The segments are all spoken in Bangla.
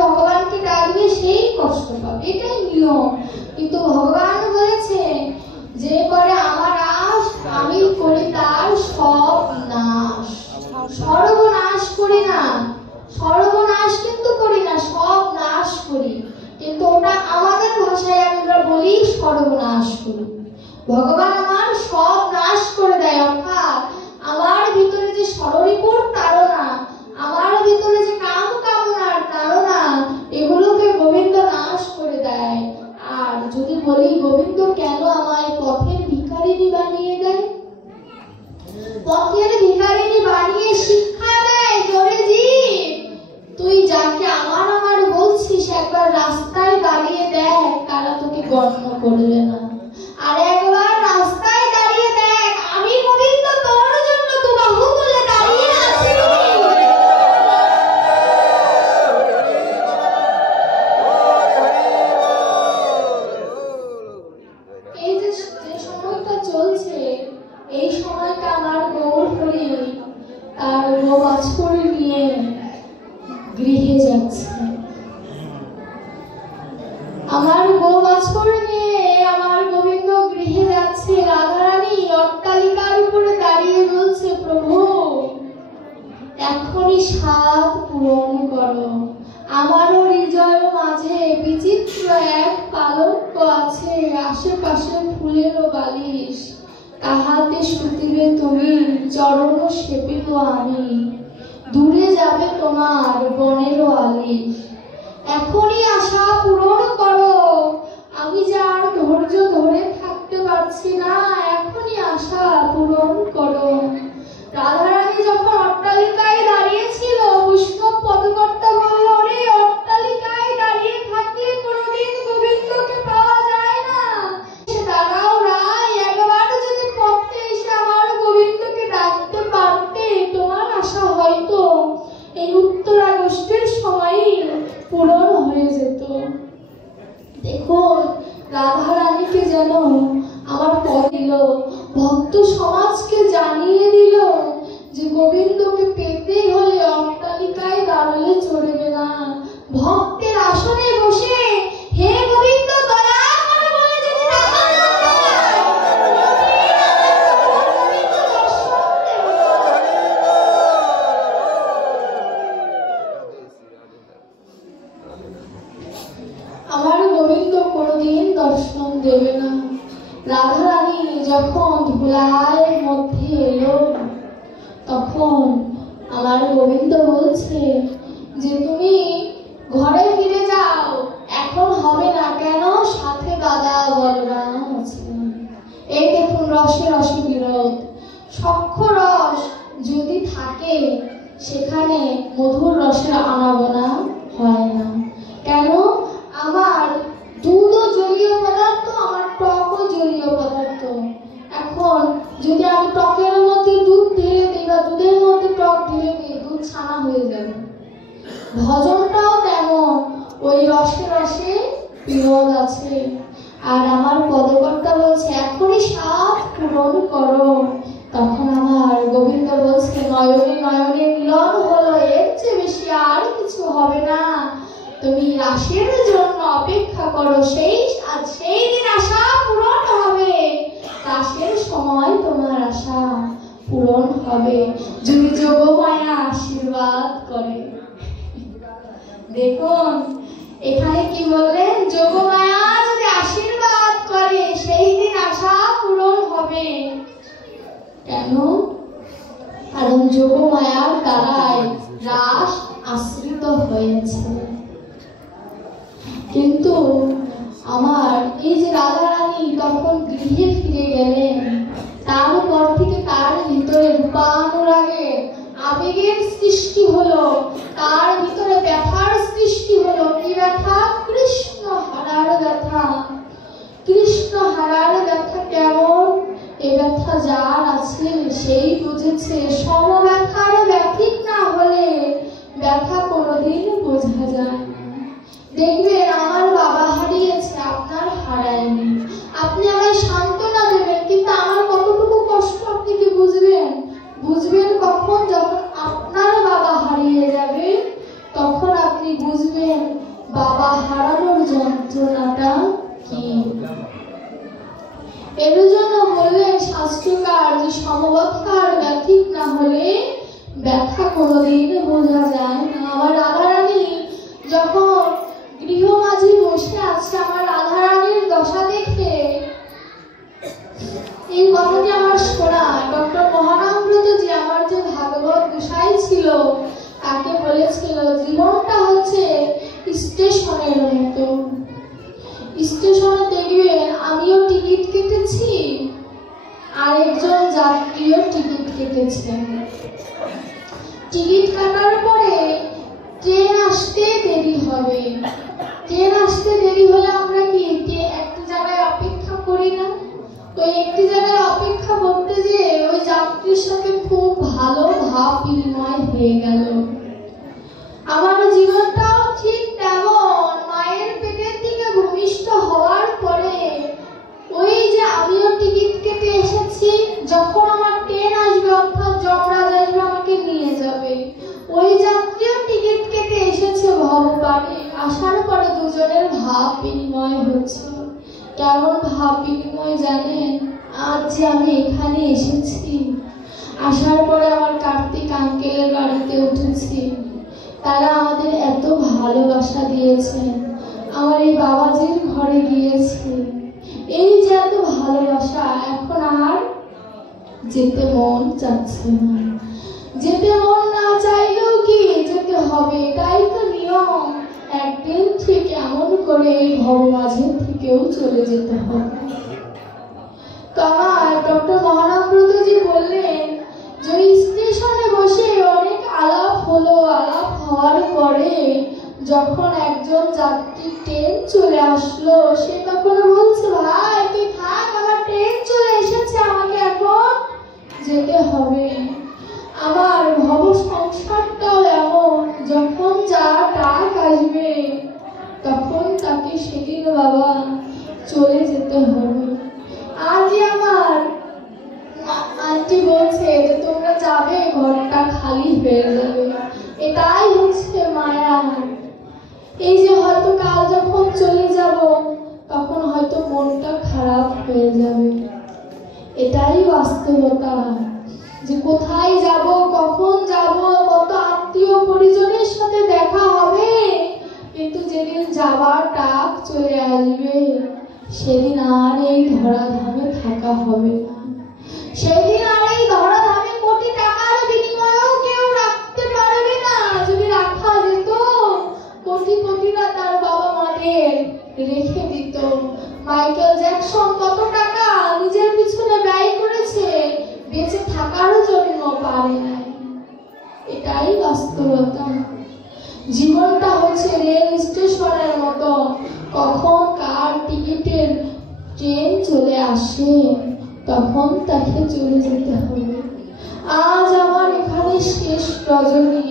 ভগবানকে ডাকবে সেই কষ্ট পাবে, এটাই নিয়ম। কিন্তু ভগবান বলেছে যে করে আমার আশ আমি করি তার সব নাশ। সর্বনাশ করি না, সর্বনাশ কিন্তু করি না, সব নাশ করি। কিন্তু ওটা আমাদের ভাষায় আমরা বলি সর্বনাশ করি। ভগবান আমার সব নাশ করে দেয়, অর্থাৎ আমার ভিতরে যে ষড়রিপুর তাড়না, আমার ভিতরে যে কাম কামনার তাড়না, এগুলোকে গোবিন্দ নাশ করে দেয়। আর যদি বলি গোবিন্দ কেন আমায় পথের ভিখারিণী বানিয়ে দেয়, পথের ভিখারিণী বানিয়ে শিক্ষা দেয়, জোরে জি তুই যাকে আমার আমার বলছিস একবার রাস্তায় দাঁড়িয়ে দেখ, তারা তোকে গণ্য করবে না। আর একবার রাস্তায় দাঁড়িয়ে দেখ, আমি গোবিন্দ তোর জন্য তো বাহু তুলে দাঁড়িয়ে আছি। এই যে সময়টা চলছে, এই সময়টা আমার গৌর হরি তার বাছুর নিয়ে গৃহে যাচ্ছে। আমার বাছুর নিয়ে আমার গোবিন্দ গৃহে যাচ্ছে। রাধারানী অট্টালিকার উপরে দাঁড়িয়ে বলছে, প্রভু এখনই সাধ পূরণ করো। আমারও হৃদয়ের মাঝে বিচিত্র এক পালঙ্ক আছে, আশেপাশে ফুলেরও বালিশ, তাহাতে শুতিবে তুমি, চরণ সেবিব আমি, দূরে যাবে তোমার বনেরও আলিশ। এখনই আশা পূরণ করো, আমি যে আর ধৈর্য ধরে থাকতে পারছি না, এখনই আশা পূরণ করো। রাধারানী যখন অট্টালিকায় দাঁড়িয়েছিল, বৈষ্ণব পদকর্তা বলল, রে অট্টালিকায় দাঁড়িয়ে থাকলে কোনোদিন গোবিন্দকে পাওয়া যায় না, দাঁড়াও রায়, একবার যদি পথে এসে আমার গোবিন্দকে ডাকতে পারতে, তোমার আশা হয়তো এই উত্তর আগস্টের সময়ই পূরণ হয়ে যেত। দেখুন রাধারানীকে যেন আমার পথ দিল, ভক্ত সমাজকে জানিয়ে দিল যে গোবিন্দকে পেতে হলে অট্টালিকায় দাঁড়ালে চলবে না, ভক্তের আসনে বসে হে গোবিন্দ দয়া করে বলে যে আমার গোবিন্দ কোনোদিন দর্শন দেবে না। রাধারানী যখন ধুলার মধ্যে এলো, তখন আমার গোবিন্দ বলছে যে তুমি ঘরে ফিরে যাও, এখন হবে না। কেন? সাথে দাদা বলরাম আছে। এই দেখুন রসে রসে বিরোধ। সখ্য রস যদি থাকে সেখানে মধুর রসের আনাগোনা হয় না। কেন? আমার দুধও জলীয় পদার্থ, আমার টকও জলীয় পদার্থ। এখন যদি আমি টকের মধ্যে দুধ ঢেলে দিই বা দুধের মধ্যে টক ঢেলে দিই, দুধ ছানা হয়ে যাবে। ভজনটাও তেমন, ওই রসে রসে বিরোধ আছে। আর আমার পদকর্তা বলছে এখনই সাধ পূরণ করো। তখন আমার গোবিন্দ বলছে নয়নে নয়নে মিলন হলো, এর চেয়ে বেশি আর কিছু হবে না। তুমি রাসের জন্য অপেক্ষা করো, সেই দিন আশা পূরণ হবে। রাসের সময় তোমার আশা পূরণ হবে যদি যোগমায়া আশীর্বাদ করে। দেখুন এখানে কি বললেন, যোগমায়া যদি আশীর্বাদ করে সেই দিন আশা পূরণ হবে। কেন? কারণ যোগমায়ার দ্বারাই রাস আশ্রিত হয়েছে। কিন্তু আমার এই যে রাধারানী তখন গৃহে ফিরে গেলেন, তারপর থেকে তার ভিতরে রূপানুরাগে আবেগের সৃষ্টি হলো, তার ভিতরে ব্যথার সৃষ্টি হলো। কি ব্যথা? কৃষ্ণ হারার ব্যথা। কৃষ্ণ হারার ব্যথা কেমন? এ ব্যথা যার আছে সেই বুঝেছে। সম ব্যথার ব্যথিক না হলে ব্যথা কোনোদিন বোঝা যায় না। দেখবেন আমার বাবা হারিয়েছে, আপনার হারায়নি। আপনি আমায় সান্ত্বনা দেবেন, কিন্তু আমার কতটুকু কষ্ট আপনি কি বুঝবেন? বুঝবেন কখন? যখন আপনার বাবা হারিয়ে যাবে, তখন আপনি বুঝবেন কোনোদিন বোঝা যায় না। আমার রাধারানী যখন গৃহমাঝে বসে আছে, আমার রাধারানীর দশা দেখে এই কথাটি আমার শোনা ডক্টর মহানামব্রত যে আমার যে ভাগবত গোসাই ছিল তাকে বলেছিল, জীবনটা হচ্ছে স্টেশনের মতো। স্টেশনে দেখবেন আমিও টিকিট কেটেছি, আরেকজন যাত্রীও টিকিট কেটেছেন। টিকিট কাটার পরে ট্রেন আসতে দেরি হবে। ট্রেন আসতে দেরি হলে আমরা কি একটি জায়গায় অপেক্ষা করি না? তো একটি জায়গায় অপেক্ষা করতে যে ওই যাত্রীর সাথে খুব ভালো ভাব বিনিময় হয়ে গেল। আমার জীবনটাও ঠিক তেমন। মায়ের পেটের দিকে ভূমিষ্ঠ হওয়ার পরে ওই যে আমিও টিকিট কেটে এসেছি, যখন আমার ট্রেন আসবে অর্থাৎ যমরাজ আসবে আমাকে নিয়ে যাবে, ওই যাত্রীও টিকিট কেটে এসেছে ভববাড়ি। আসার পরে দুজনের ভাব বিনিময় হচ্ছে। কেমন ভাব বিনিময় জানেন? আজ যে আমি এখানে এসেছি, আসার পরে আমার কার্তিক আঙ্কেলের বাড়িতে উঠেছি, তারা আমাদের এত ভালোবাসা দিয়েছেন। আমার এই বাবাজির ঘরে গিয়েছি, এই যে এত ভালোবাসা, এখন আর যেতে মন চাচ্ছে না। যেতে মন না চাইলেও কি যেতে হবে, এটাই তো নিয়ম। একদিন ঠিক এমন করে এই ভবমাঝের থেকেও চলে যেতে হবে। তো আমার ডক্টর মহানামব্রতজি বললেন যে স্টেশনে বসে অনেক আলাপ হলো। আলাপ হওয়ার পরে যখন একজন যাত্রী ট্রেন চলে আসলো, সে তখন বলছে, ভাই তুই থাক, আমার ট্রেন চলে এসেছে, আমাকে এখন যেতে হবে। আমার ভব সংসারটাও এমন, যখন যা ডাক আসবে তখন তাকে সেদিন বাবা চলে যেতে হবে। আজ আমার আন্টি বলছে যে তোমরা যাবে, ঘরটা খালি হয়ে যাবে, এটাই হচ্ছে মায়া। এই যে হয়তো কাল যখন চলে যাব তখন হয়তো মনটা খারাপ হয়ে যাবে, এটাই বাস্তবতা। যে কোথায় যাব, কখন যাব, কত আত্মীয় পরিজনের সাথে দেখা হবে, কিন্তু যেদিন যাবার ডাক চলে আসবে সেদিন আর এই ধরাধামে থাকা হবে না। সেদিন আর এই ধরাধামে কোটি টাকার বিনিময়েও কেউ রাখতে পারবে না। যদি রাখা যেত, কোটিপতিরা তার বাবা মাদের রেখে দিত। মাইকেল জ্যাকসন কত টাকা নিজের পিছনে ব্যয় করেছে, বেঁচে থাকার জন্য পারে নাই। এটাই বাস্তবতা। জীবনটা হচ্ছে রেল স্টেশনের মতো, কখন কার টিকিটের ট্রেন চলে আসে তখন তাকে চলে যেতে হবে। আজ আমার এখানে শেষ রজনী।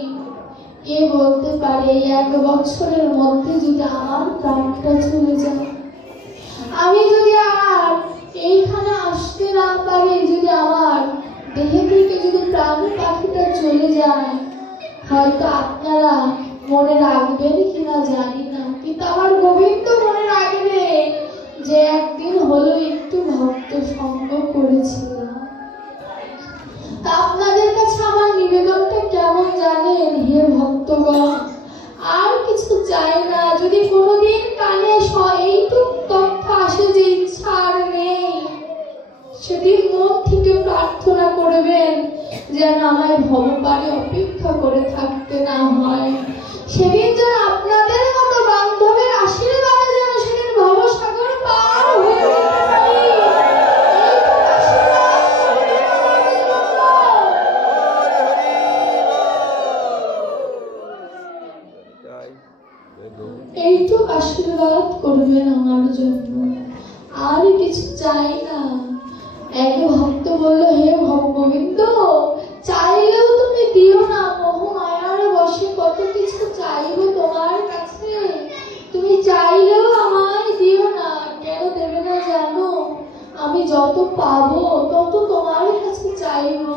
কে বলতে পারে এই 1 বছরের মধ্যে যদি আমার প্রাণটা চলে যায়, আমি যদি আর এইখানে আসতে না পারি, যদি আমার দেহে থেকে যদি প্রাণ পাখিটা চলে যায়, হয়তো আপনারা মনে রাখবেন কিনা জানি না, কিন্তু আমার গোবিন্দ মনে রাখবেন যে একদিন হলো একটু ভক্ত সঙ্গ করেছিলাম। তা আপনাদের কাছে আমার নিবেদনটা কেমন জানেন? হে ভক্তগণ, আর কিছু চাই না। যদি কোনোদিন কানে এইটুক তথ্য আসে যে ইচ্ছা আর নেই, সেদিন মন থেকে প্রার্থনা করবেন যেন আমায় ভবপারে অপেক্ষা করে থাকতে না হয়। সেদিন যেন আপনাদের মতো বান্ধবের আশীর্বাদে যেন সেদিন ভবসাগর পার হয়ে যেতে পারি। এইটুক আশীর্বাদ করবেন আমার জন্য, আর কিছু চাই না। এক ভক্ত বলল, হে গোবিন্দ, চাইলেও তুমি দিও না, মোহ মায়ার বশে কত কিছু চাইবো তোমার কাছে, তুমি চাইলেও আমায় দিও না। কেন দেবে না জানো? আমি যত পাবো তত তোমার কাছে চাইবো,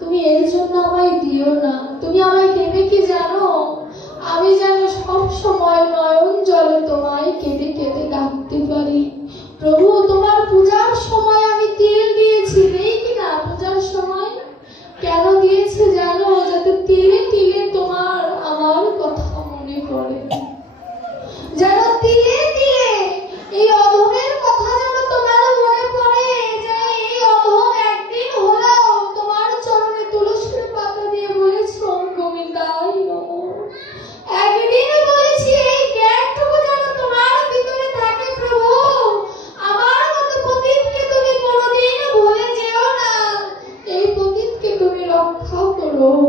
তুমি এর জন্য আমায় দিও না। তুমি আমায় দেবে কি জানো? আমি যেন সব সময় নয়ন জলে তোমায় কেঁদে কেঁদে ডাকতে পারি, প্রভু তোমার পূজার সময় আমি তিল দিয়েছি, নেই কিনা? পূজার সময় কেন দিয়েছি জানো? যাতে তিল করো।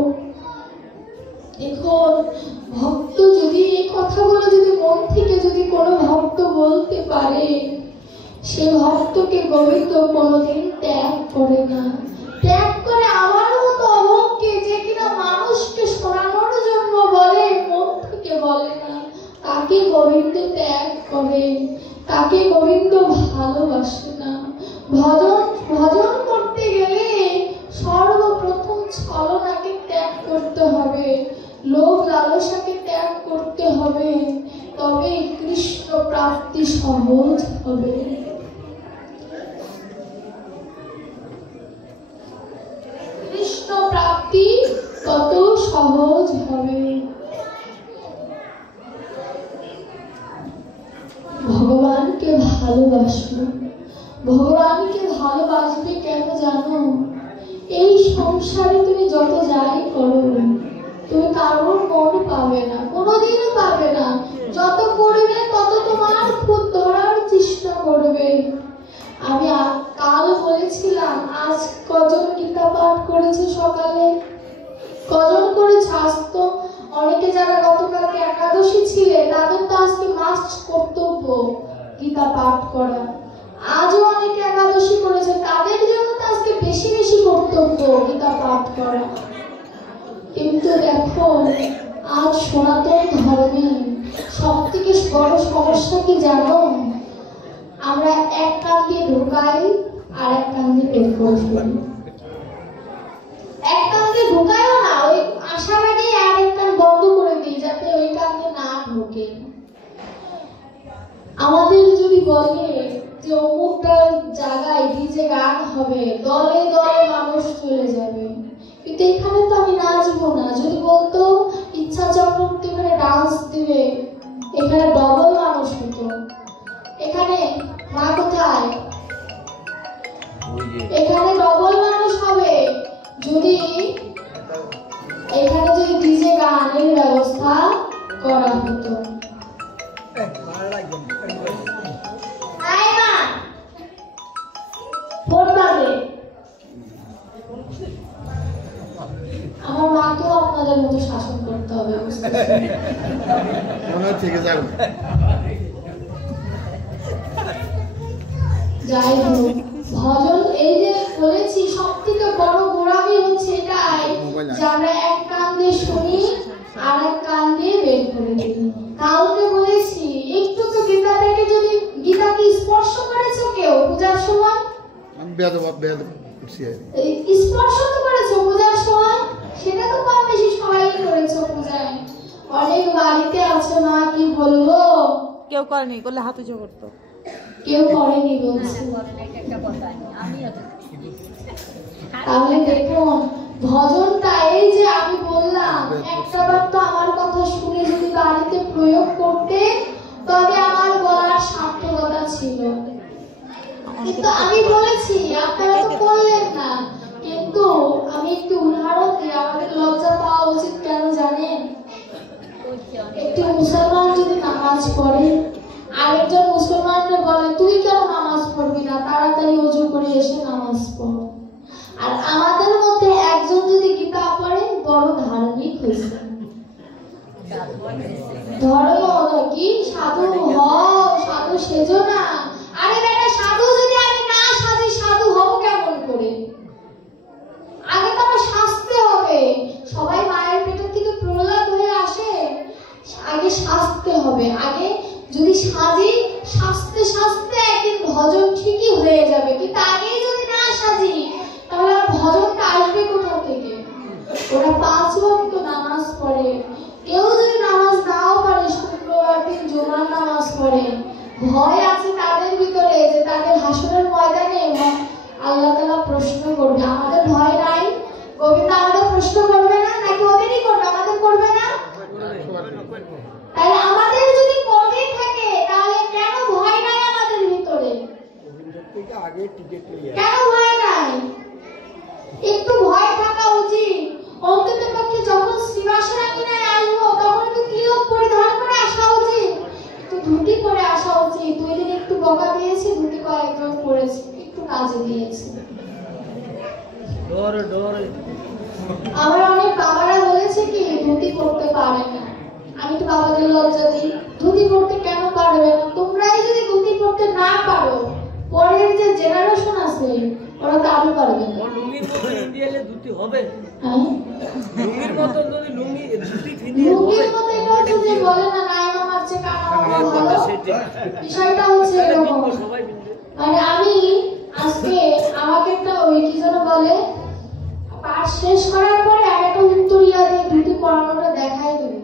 এখন ভক্ত যদি এই কথাগুলো যদি মন থেকে যদি কোনো ভক্ত বলতে পারে, সে ভক্তকে গোবিন্দ কোনোদিন ত্যাগ করে না। ত্যাগ করে আমার মতো অভক্তকে, যে কিনা মানুষকে শোনানোর জন্য বলে, মন থেকে বলে না, তাকে গোবিন্দ ত্যাগ করে, তাকে গোবিন্দ ভালোবাসে না। ভজন করতে গেলে সর্বপ্রথম ছলনাকে ত্যাগ করতে হবে, লোভ লালসাকে ত্যাগ করতে হবে, তবে কৃষ্ণ প্রাপ্তি সহজ হবে। কৃষ্ণ প্রাপ্তি কত সহজ হবে। ভগবানকে ভালোবাসো। ভগবানকে ভালোবাসবে কেন জানো? এই সংসারে তুমি যত যাই করো, তুমি কারোর মন পাবে না, কোনোদিনও পাবে না। যত করবে তত তোমার খুদ ধরার চেষ্টা করবে। আমি কাল বলেছিলাম, আজ কজন গীতা পাঠ করেছে সকালে? কজন করেছে? আজ তো অনেকে যারা গতকালকে একাদশী ছিলে, তাদের তো আজকে মাস্ট কর্তব্য গীতা পাঠ করা। আজও অনেকে একাদশী করেছে, তাদের জন্য তো আজকে বেশি বেশি কর্তব্য গীতা পাঠ করা। কিন্তু দেখো, আজ সনাতন ধর্মে সব থেকে বড় সমস্যা কি জানো? আমরা এক কান দিয়ে ঢুকাই আর এক কান দিয়ে বের করে ফেলি। এক কান দিয়ে ঢুকাইও না, ওই আসার আগে আর এক কান বন্ধ করে দিই, যাতে ওই কান দিয়ে না ঢোকে। আমাদের যদি বলে যে অমুকটা জায়গায় ডিজে গান হবে, দলে দলে মানুষ চলে যাবে, কিন্তু এখানে তো আমি নাচবো না। যদি বলতো ইচ্ছা চক্রবর্তী এখানে ডান্স দিবে, এখানে ডবল মানুষ হতো। এখানে মা কোথায়? এখানে ডবল মানুষ হবে যদি এখানে যদি ডিজে গানের ব্যবস্থা করা হতো। আমার মাকেও আপনাদের মতো শাসন করতে হবে। যাই হোক, ভজন এই যে বলেছি, সব থেকে বড় গোড়ামি হচ্ছে এটাই যে আমরা এক কান দিয়ে শুনি আর এক কান দিয়ে বের করে দিই। কাউকে বলেছি একটু তো গীতাটাকে যদি, গীতাকে স্পর্শ করেছো কেউ পূজার সময়? স্পর্শ তো করেছো পূজার সময়, সেটা তো কম বেশি সবাই করেছো পূজায়। অনেক বাড়িতে আছে মা, কি বলবো, কেউ করেনি, করলে হাত উঁচু করতো। কেউ করেনি বলছে। তাহলে দেখুন, ভজনটা এই যে আমি বললাম, একটাবার তো আমার কথা শুনে যদি বাড়িতে প্রয়োগ করতে, তবে আমার বলার সার্থকতা ছিল। কিন্তু আমি বলেছি, আপনারা তো করলেন না। কিন্তু আমি একটু উদাহরণ দিই, আমাদের লজ্জা পাওয়া উচিত কেন জানেন? একটি মুসলমান যদি নামাজ পড়ে, আরেকজন মুসলমানকে বলে তুই কেন নামাজ পড়বি না, তাড়াতাড়ি ওযু করে এসে নামাজ পড়। আর আমাদের মধ্যে একজন যদি গীতা পড়ে, বড় ধার্মিক হয়েছে। ধর্ম কি সাধু হও, সাধু সেজো না। আরে বেটা, সাধু যদি আমি না সাজি, সাধু হব কেমন করে? আগে তো আমার সাজতে হবে। সবাই মায়ের পেটের থেকে প্রহ্লাদ হয়ে আসে, আগে সাজতে হবে। আগে যদি সাজি, সাজতে সাজতে একদিন ভজন ঠিকই হয়ে যাবে। কিন্তু আগেই যদি না সাজি, তাহলে ভজনটা আসবে কোথা থেকে? ওরা 5 ওয়াক্ত নামাজ পড়ে। কেউ যদি নামাজ নাও পারে, শুক্রবার দিন জুমার নামাজ পড়ে, ভয় আছে তাদের ভিতরে যে তাদের হাসরের ময়দানে আল্লাহ তাআলা প্রশ্ন করবে। আমাদের ভয় নাই? গোবিন্দ আমাদের প্রশ্ন করবে না নাকি ওদেরই করবে? আমাদের করবে না? তাহলে আমাদের যদি পদে থাকে, তাহলে কেন ভয় নাই আমাদের ভিতরে? কেন ভয় নাই? একটু ভয় থাকা উচিত। অন্তত পক্ষে যখন শ্রীবাসের আঙিনায় আসবো, তখন একটু তিলক পরিধান করে আসা উচিত, একটু ধুতি পরে আসা উচিত। 2 দিন একটু বকা দিয়েছি, ধুতি কয়েকজন পরেছি, একটু কাজে দিয়েছি। আমার অনেক বাবারা বলেছে কি ধুতি পরতে পারে না, আমি তো বাবাদের লজ্জা দিই, ধুতি পরতে কেন পারবে না? তোমরাই যদি ধুতি পরতে না পারো, পরের যে জেনারেশন আছে ওরা তো আরো পারবে না। লুঙ্গির মতো ইন্ডিয়ালে ধুতি হবে, হ্যাঁ লুঙ্গির মতো যদি লুঙ্গি ধুতি লুঙ্গির মতো এটা হচ্ছে যে বলে না নাই মামার চেয়ে কানা মামা ভালো, বিষয়টা হচ্ছে এরকম। মানে আমি আজকে আমাকে একটা ওই কি যেন বলে পাঠ শেষ করার পরে আর একটা উত্তরিয়া দিয়ে ধুতি পরানোটা দেখাই দেবে,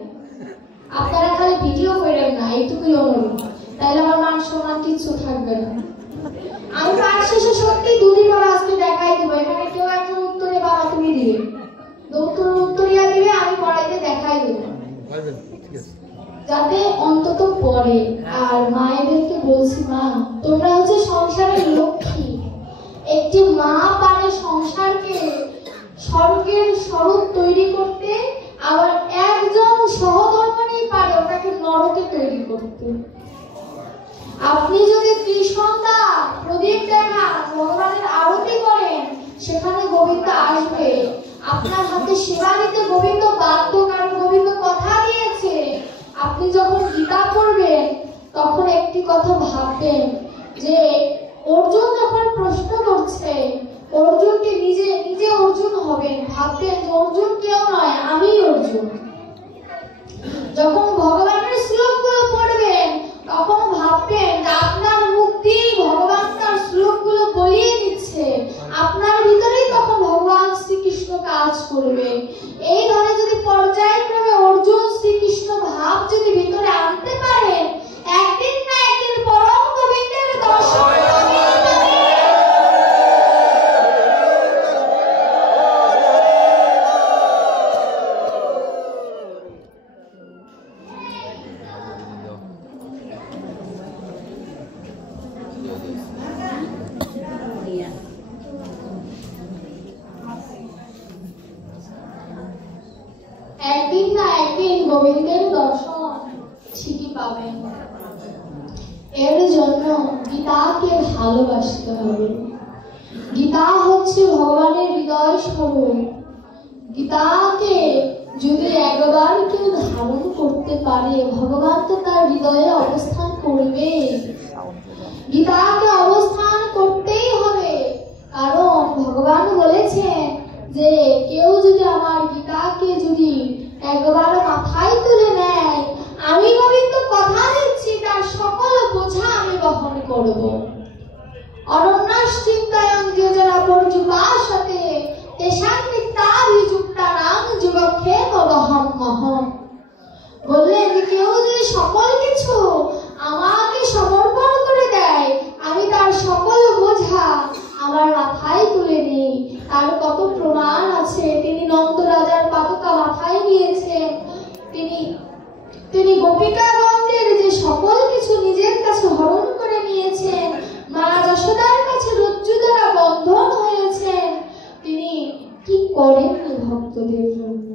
আপনারা খালি ভিডিও করেন না, এইটুকুই অনুরোধ, তাইলে আমার মান সম্মান কিছু থাকবে না। আমি পাঠ শেষে সত্যি ধুতি পরা আজকে দেখাই দেবো, এখানে কেউ একজন উত্তরে বাবা তুমি দিবে, উত্তরিয়া দিবে, আমি পড়াইতে দেখাই দেবো যাতে অন্তত পড়ে। আর মায়েদেরকে বলছি, মা তোমরা হচ্ছে সংসারের লক্ষ্মী, একটি মা পারে সংসারকে স্বর্গের স্বরূপ তৈরি করতে, আবার একজন সহধর্মিণী পারে ওটাকে নরকে তৈরি করতে। আপনি যদি ত্রিসন্ধ্যা প্রদীপ দেখান, ভগবানের আরতি করেন, সেখানে গোবিন্দ আসবে, আপনার হাতে সেবা নিতে গোবিন্দ বাধ্য, কারণ গোবিন্দ কথা দিয়েছে। আপনি যখন গীতা পড়বেন তখন একটি কথা ভাববেন যে অর্জুন যখন প্রশ্ন করছে, অর্জুনকে নিজে নিজে অর্জুন হবেন, ভাববেন যে অর্জুন কেউ নয়, আমি অর্জুন। যখন ভগবানের শ্লোকগুলো পড়বেন তখন ভাববেন যে আপনার মুখ দিয়ে ভগবান তার শ্লোকগুলো বলিয়ে দিচ্ছে, আপনার ভিতরেই তখন ভগবান শ্রীকৃষ্ণ কাজ করবে। এই ধরনের যদি পর্যায়ক্রমে অর্জুন শ্রীকৃষ্ণ ভাব যদি ভিতরে আনতে পারেন, একদিন না একদিন পরম গোবিন্দের দর্শন একদিন না একদিন গোবিন্দের দর্শন ঠিকই পাবেন। এর জন্য গীতাকে ভালোবাসতে হবে। গীতা হচ্ছে ভগবানের হৃদয় স্বরূপ। গীতাকে যদি একবার কেউ ধারণ করতে পারে, ভগবান তো তার হৃদয়ে অবস্থান করবে। গীতাকে অবস্থান করতেই হবে, কারণ ভগবান বলেছেন যে কেউ যদি আমার গীতাকে যদি একবার মাথায় তুলে নেয়, আমি গোবিন্দ কথা দিচ্ছি তার সকল বোঝা আমি বহন করব। অরণ্যাস চিন্তায়ং যোজনা পর্যুপাসতে তেষাং নিত্যাভিযুক্তানাং যুগক্ষেম বহম মহম। বললেন যে কেউ যদি সকল কিছু আমাকে সমর্পণ করে দেয়, আমি তার সকল বোঝা আমার মাথায় তুলে নেই। তার কত প্রমাণ আছে। তিনি নন্দ রাজার পাদুকা মাথায় নিয়েছেন, তিনি গোপিকাগণদের যে সকল কিছু নিজের কাছে হরণ করে নিয়েছেন, মা যশোদার কাছে রজ্জু দ্বারা বন্ধন হয়েছেন। তিনি কি করেননি ভক্তদের জন্য?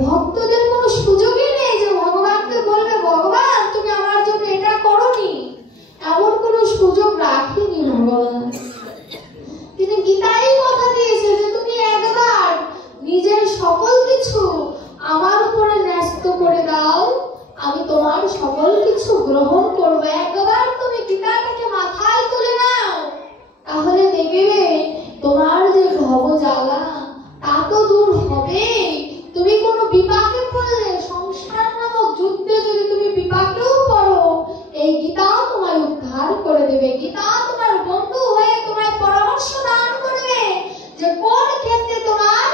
ভক্তদের কোনো সুযোগই নেই যে ভগবানকে বলবে ভগবান তুমি আমার জন্য এটা করোনি, এমন কোনো সুযোগ রাখেনি ভগবান। তিনি গীতায় কথা দিয়েছে যে তুমি একবার নিজের সকল কিছু আমার উপরে ন্যস্ত করে দাও, আমি তোমার সকল কিছু গ্রহণ করবো। একবার তুমি গীতাটাকে মাথায় তুলে নাও, তাহলে দেখবে তোমার যে ভব জ্বালা তা তো দূর হবে। তুমি কোনো বিপাকে পড়লে, সংসার নামক যুদ্ধে যদি তুমি বিপাকেও পড়ো, এই গীতা তোমার উদ্ধার করে দেবে। গীতা তোমার বন্ধু হয়ে তোমার পরামর্শ দান করবে যে কোন ক্ষেত্রে তোমার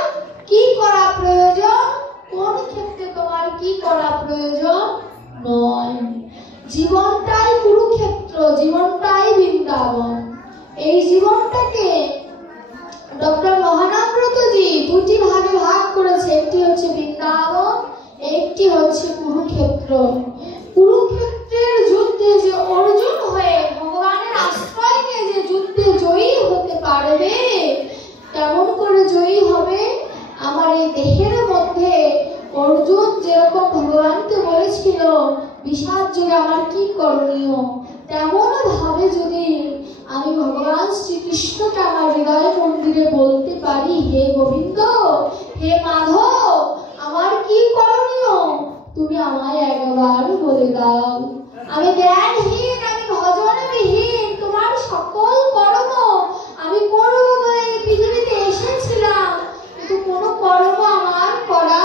কি করা প্রয়োজন, কোন ক্ষেত্রে তোমার কি করা প্রয়োজন নয়। জীবনটাই কুরুক্ষেত্র, জীবনটাই বৃন্দাবন। এই জীবনটাকে ডক্টর মহানামব্রতজি দুটি ভাগে ভাগ করেছে, একটি হচ্ছে বৃন্দাবন, একটি হচ্ছে কুরুক্ষেত্র। কুরুক্ষেত্রের যুদ্ধে যে অর্জুন হয়ে ভগবানের আশ্রয় নিয়ে যে যুদ্ধে জয়ী হতে পারবে, কেমন করে জয়ী হবে? আমার এই দেহের মধ্যে অর্জুন যেরকম ভগবানকে বলেছিল বিষাদ যুগে আমার কি করণীয়, তেমন ভাবে যদি আমি ভগবান শ্রীকৃষ্ণকে আমার হৃদয় মন্দিরে বলতে পারি, হে গোবিন্দ হে মাধব, আমার কি করণীয় তুমি আমায় একবার বলে দাও। আমি জ্ঞানহীন, আমি ভজনবিহীন, তোমার সকল কর্ম আমি করব বলে এই পৃথিবীতে এসেছিলাম, কিন্তু কোনো কর্ম আমার করা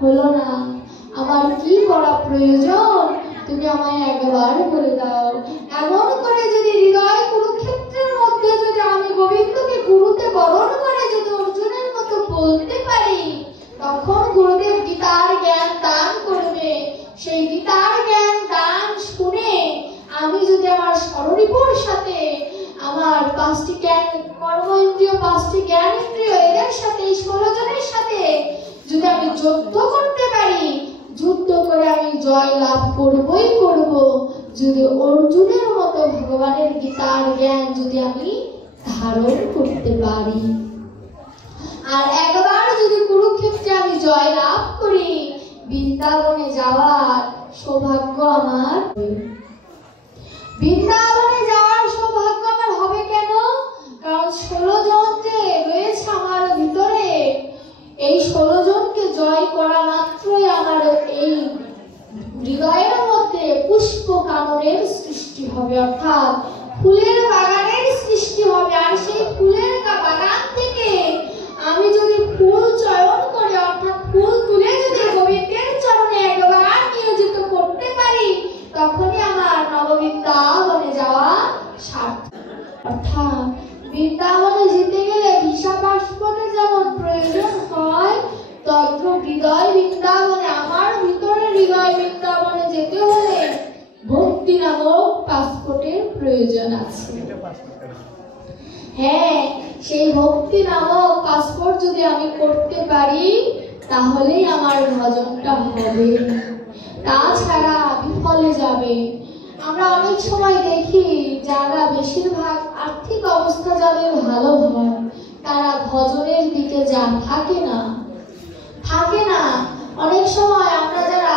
হলো না। আমার কি করা প্রয়োজন তুমি আমায় একবার বলে দাও। এমন করে যদি হৃদয় কুরুক্ষেত্রের মধ্যে যদি আমি গোবিন্দকে গুরুতে বরণ করে যদি অর্জুনের মতো বলতে পারি, তখন গুরুদেব গীতার জ্ঞান দান করবে। সেই গীতার জ্ঞান দান শুনে আমি যদি আমার স্বরূপর সাথে আমার 5টি কর্ম ইন্দ্রিয়, 5টি জ্ঞান ইন্দ্রিয়, এদের সাথে 16 জনের সাথে যদি আমি যুদ্ধ করতে পারি, যুদ্ধ করে আমি জয় লাভ করবই করব। যদি অর্জুনের মতো ভগবানের গীতার জ্ঞান যদি আমি ধারণ করতে পারি, আর একবার যদি কুরুক্ষেত্রে আমি জয় লাভ করি, বৃন্দাবনে যাওয়ার সৌভাগ্য আমার। বৃন্দাবনে যাওয়ার সৌভাগ্য আমার হবে কেন? কারণ 16 জন যে রয়েছে আমার ভিতরে, এই 16 জনকে জয় করা মাত্রই আমার এই হৃদয়ের মধ্যে পুষ্প কাননের সৃষ্টি হবে, অর্থাৎ ফুলের বাগানের সৃষ্টি হবে। আর সেই ফুলের বাগান থেকে আমি যদি ফুল চয়ন করে, অর্থাৎ ফুল তুলে যদি গোবিন্দের চরণে একবার নিয়োজিত করতে পারি, তখনই আমার নববৃন্দাবনে যাওয়া সার্থক। অর্থাৎ বৃন্দাবনে যেতে গেলে ভিসা পাসপোর্টের যেমন প্রয়োজন হয়, তত্র হৃদয় বৃন্দাবনে, আমার ভিতরে হৃদয় বৃন্দাবনে যেতে হলে ভক্তি নামক পাসপোর্টের প্রয়োজন আছে। হ্যাঁ, সেই ভক্তি নামক পাসপোর্ট যদি আমি করতে পারি, তাহলেই আমার ভজনটা হবে, তাছাড়া বিফলে যাবে। আমরা অনেক সময় দেখি যারা বেশিরভাগ আর্থিক অবস্থা যাদের ভালো হয়, তারা ভজনের দিকে থাকে না। অনেক সময় আমরা যারা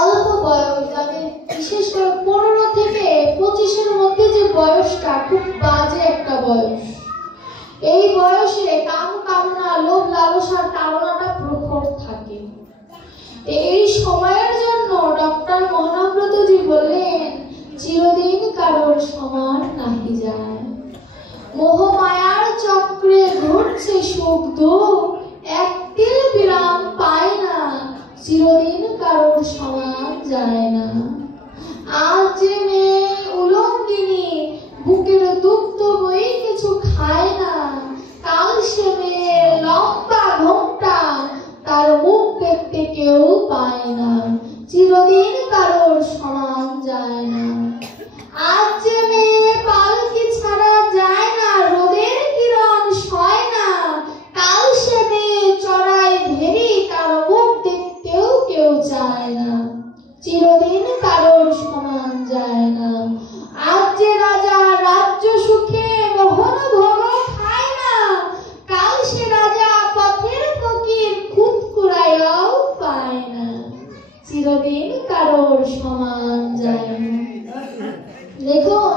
অল্প বয়স, যাদের বিশেষ করে 15 থেকে 25-এর মধ্যে যে বয়সটা খুব বাজে একটা বয়স, এই বয়সে কাম কামনা, লোভ লালসার তাড়নাটা প্রখর থাকে। এই সময়ের জন্য ডক্টর মহাব্রতজি বললেন, চিরদিন কারোর সমান নাহি যায়, মোহ মায়ার চক্রে ঘুরছে সুখ দুঃখ, এক তিল বিরাম পায় না, চিরদিন কারোর সমান যায় না। আজ যে মেয়ে উলঙ্গিনী বুকের দুগ্ধ বই কিছু খায় না, কাল সে মেয়ে লম্বা ঘোমটা, তার মুখ দেখতে কেউ পায় না, চিরদিন কারোর সমান যায় না। আজ যে মেয়ে পালকি ছাড়া যায় না, রোদের কিরণ সয় না, কাল সে মেয়ে চড়ায় ভেরি, তার মুখ দেখতেও কেউ চায় না, চিরদিন কারোর সমান যায় না। আজ যে রাজা রাজ্য সুখে মোহন ভোগ খায় না, কাল সে রাজা পথের ফকির খুদ কুড়াইয়াও পায় না, চিরদিন কারোর সমান যায় না। দেখুন,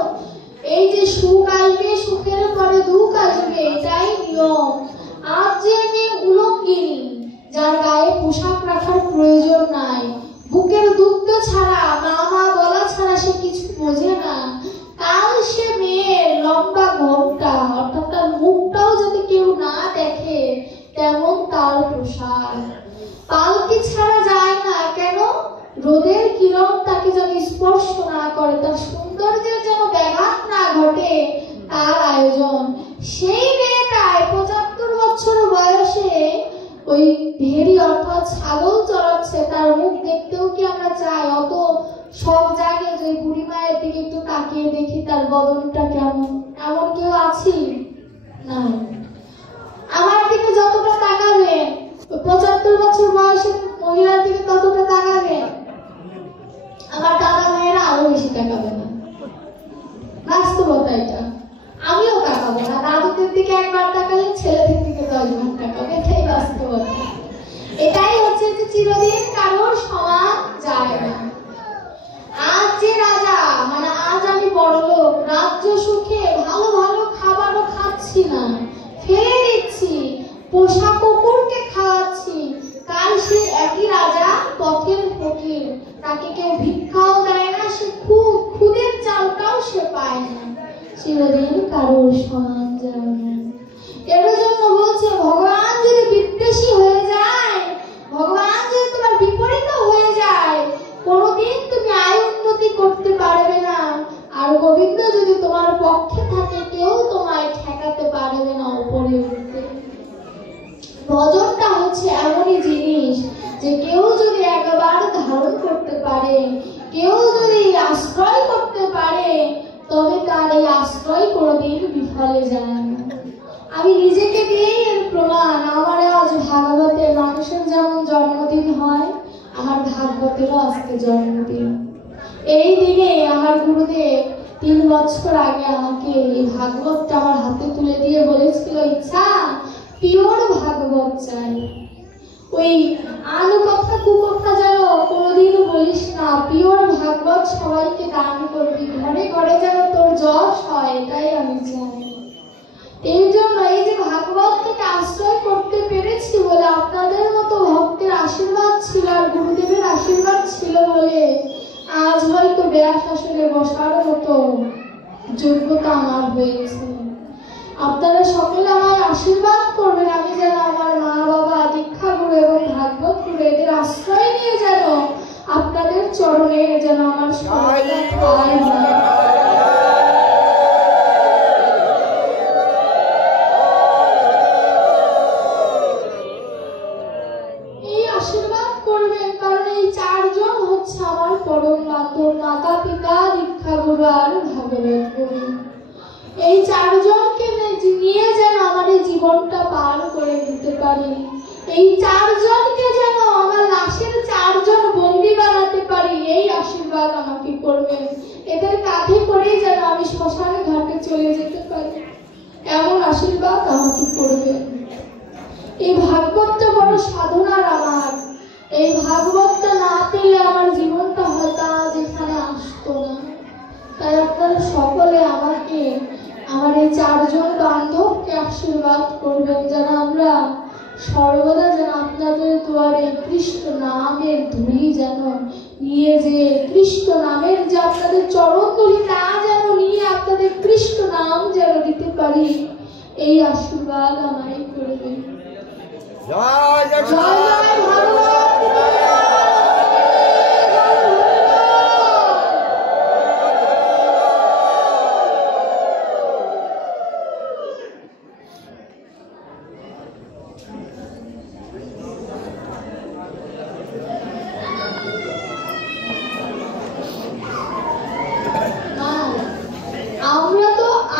এই যে সুখ আসবে, সুখের পরে দুঃখ আসবে, এটাই নিয়ম। আজ যে মেয়ে উলঙ্গিনী, যার গায়ে পোশাক রাখার প্রয়োজন নাই, বুকের দুগ্ধ ছাড়া, মা বলা ছাড়া সে কিছু বোঝে না, কাল সে মেয়ের লম্বা ঘোমটা, অর্থাৎ তার মুখটাও যদি কেউ না দেখে তেমন তার পোশাক। পালকি ছাড়া যায় না কেন? রোদের কিরণ তাকে যেন স্পর্শ না করে, তার সৌন্দর্যের যেন ব্যাঘাত না ঘটে, তার আয়োজন। সেই মেয়েটায় 75 বছর বয়সে ওই ভেড়ি অর্থাৎ ছাগল চড়াচ্ছে, তার মুখ দেখতেও কি আমরা চাই? অত সব জায়গায় যে বুড়ি মায়ের দিকে একটু তাকিয়ে দেখি তার বদনটা কেমন, এমন কেউ আছে না? আমার দিকে যতটা তাকাবেন, 75 বছর বয়সের মহিলার দিকে ততটা তাকাবেন, আমার দাদা ভাইয়েরা আরো বেশি তাকাবে না। বাস্তবতা এটা। আমিও তাকাবো না। দাদুদের দিকে একবার তাকালে ছেলেদের দিকে 10 বার তাকাবে, এটাই বাস্তবতা। এটাই হচ্ছে যে চিরদিন কারোর সমান যায় না। আজ যে রাজা, মানে আজ আমি বড়লোক, রাজ্য সুখে ভালো ভালো খাবারও খাচ্ছি না, ফেলে দিচ্ছি, পোষা কুকুরকে খাওয়াচ্ছি, কাল সে একই রাজা পথের ফকির, তাকে কেউ ভিক্ষাও দেয় না, সে খুদের চালটাও সে পায় না, চিরদিন কারোর সমান যায় না। এর জন্য বলছে ভগবান যদি বিদ্বেষী হয়ে যায়, ভগবান যদি তোমার বিপরীত হয়ে যায়, কোনোদিন তুমি আয় উন্নতি করতে পারবে না। আর গোবিন্দ যদি তোমার পক্ষে থাকে, কেউ তোমায় ঠেকাতে পারবে না উপরে উঠতে। ভজনটা হচ্ছে এমনই জিনিস যে কেউ যদি একবার ধারণ করতে পারে, কেউ যদি আশ্রয় করতে পারে, তবে তার এই আশ্রয় কোনোদিন বিফলে যায় না। আমি নিজেকে দিয়েই এর প্রমাণ। আমার আজ ভাগবতে মানুষের যেমন জন্মদিন হয়, আমার ভাগবতেরও আজকে জন্মদিন। এই দিনে আমার গুরুদেব 3 বছর আগে আমাকে এই ভাগবতটা আমার হাতে তুলে দিয়ে বলেছিল, ইচ্ছা পিওর ভাগবত চাই। ওই আলু কথা কুকথা যেন কোনোদিনও বলিস না, পিওর ভাগবত সবাইকে দান করবি, ঘরে ঘরে যেন তোর যশ হয়, এটাই আমি চাই। এই জন্য এই যে ভাগবত থেকে আশ্রয় করতে পেরেছি বলে, আপনাদের মতো ভক্তের আশীর্বাদ ছিল আর গুরুদেবের আশীর্বাদ ছিল বলে আজ হয়তো ব্যাস আসনে বসার মতো যোগ্যতা আমার হয়েছে। আপনারা সকলে আমায় আশীর্বাদ করবেন, আমি যেন আমার মা বাবা, দীক্ষা গুরু এবং ভাগবত গুরু এদের আশ্রয় নিয়ে যেন আপনাদের চরণে যেন আমার এই আশীর্বাদ করবেন। কারণ এই 4 জন হচ্ছে আমার পরম বান্ধব, মাতা পিতা, দীক্ষা গুরু আর ভাগবত গুরু। এই 4 জনকে নিয়ে যেন আমার এই জীবনটা পার করে দিতে পারি, এই 4 জনকে যেন আমার লাশের 4 জন বন্দী বানাতে পারি, এই আশীর্বাদ আমাকে করবেন। এদের কাঁধে করেই যেন আমি শ্মশানে ঘাটে চলে যেতে পারি, এমন আশীর্বাদ আমাকে করবেন। এই ভাগবতটা বড় সাধনার আমার। এই ভাগবতটা না পেলে আমার জীবনটা হয়তো আজ এখানে আসতো না। তাই আপনারা সকলে আমাকে, আমার এই 4 জন বান্ধবকে আশীর্বাদ করবেন, যেন আমরা সর্বদা যেন আপনাদের দুয়ারে কৃষ্ণ নামের ধুলি যেন নিয়ে, যে কৃষ্ণ নামের যে আপনাদের চরণ ধুলি তা যেন নিয়ে আপনাদের কৃষ্ণ নাম যেন দিতে পারি, এই আশীর্বাদ আমায় করবেন। জয় জয় ভাগবত।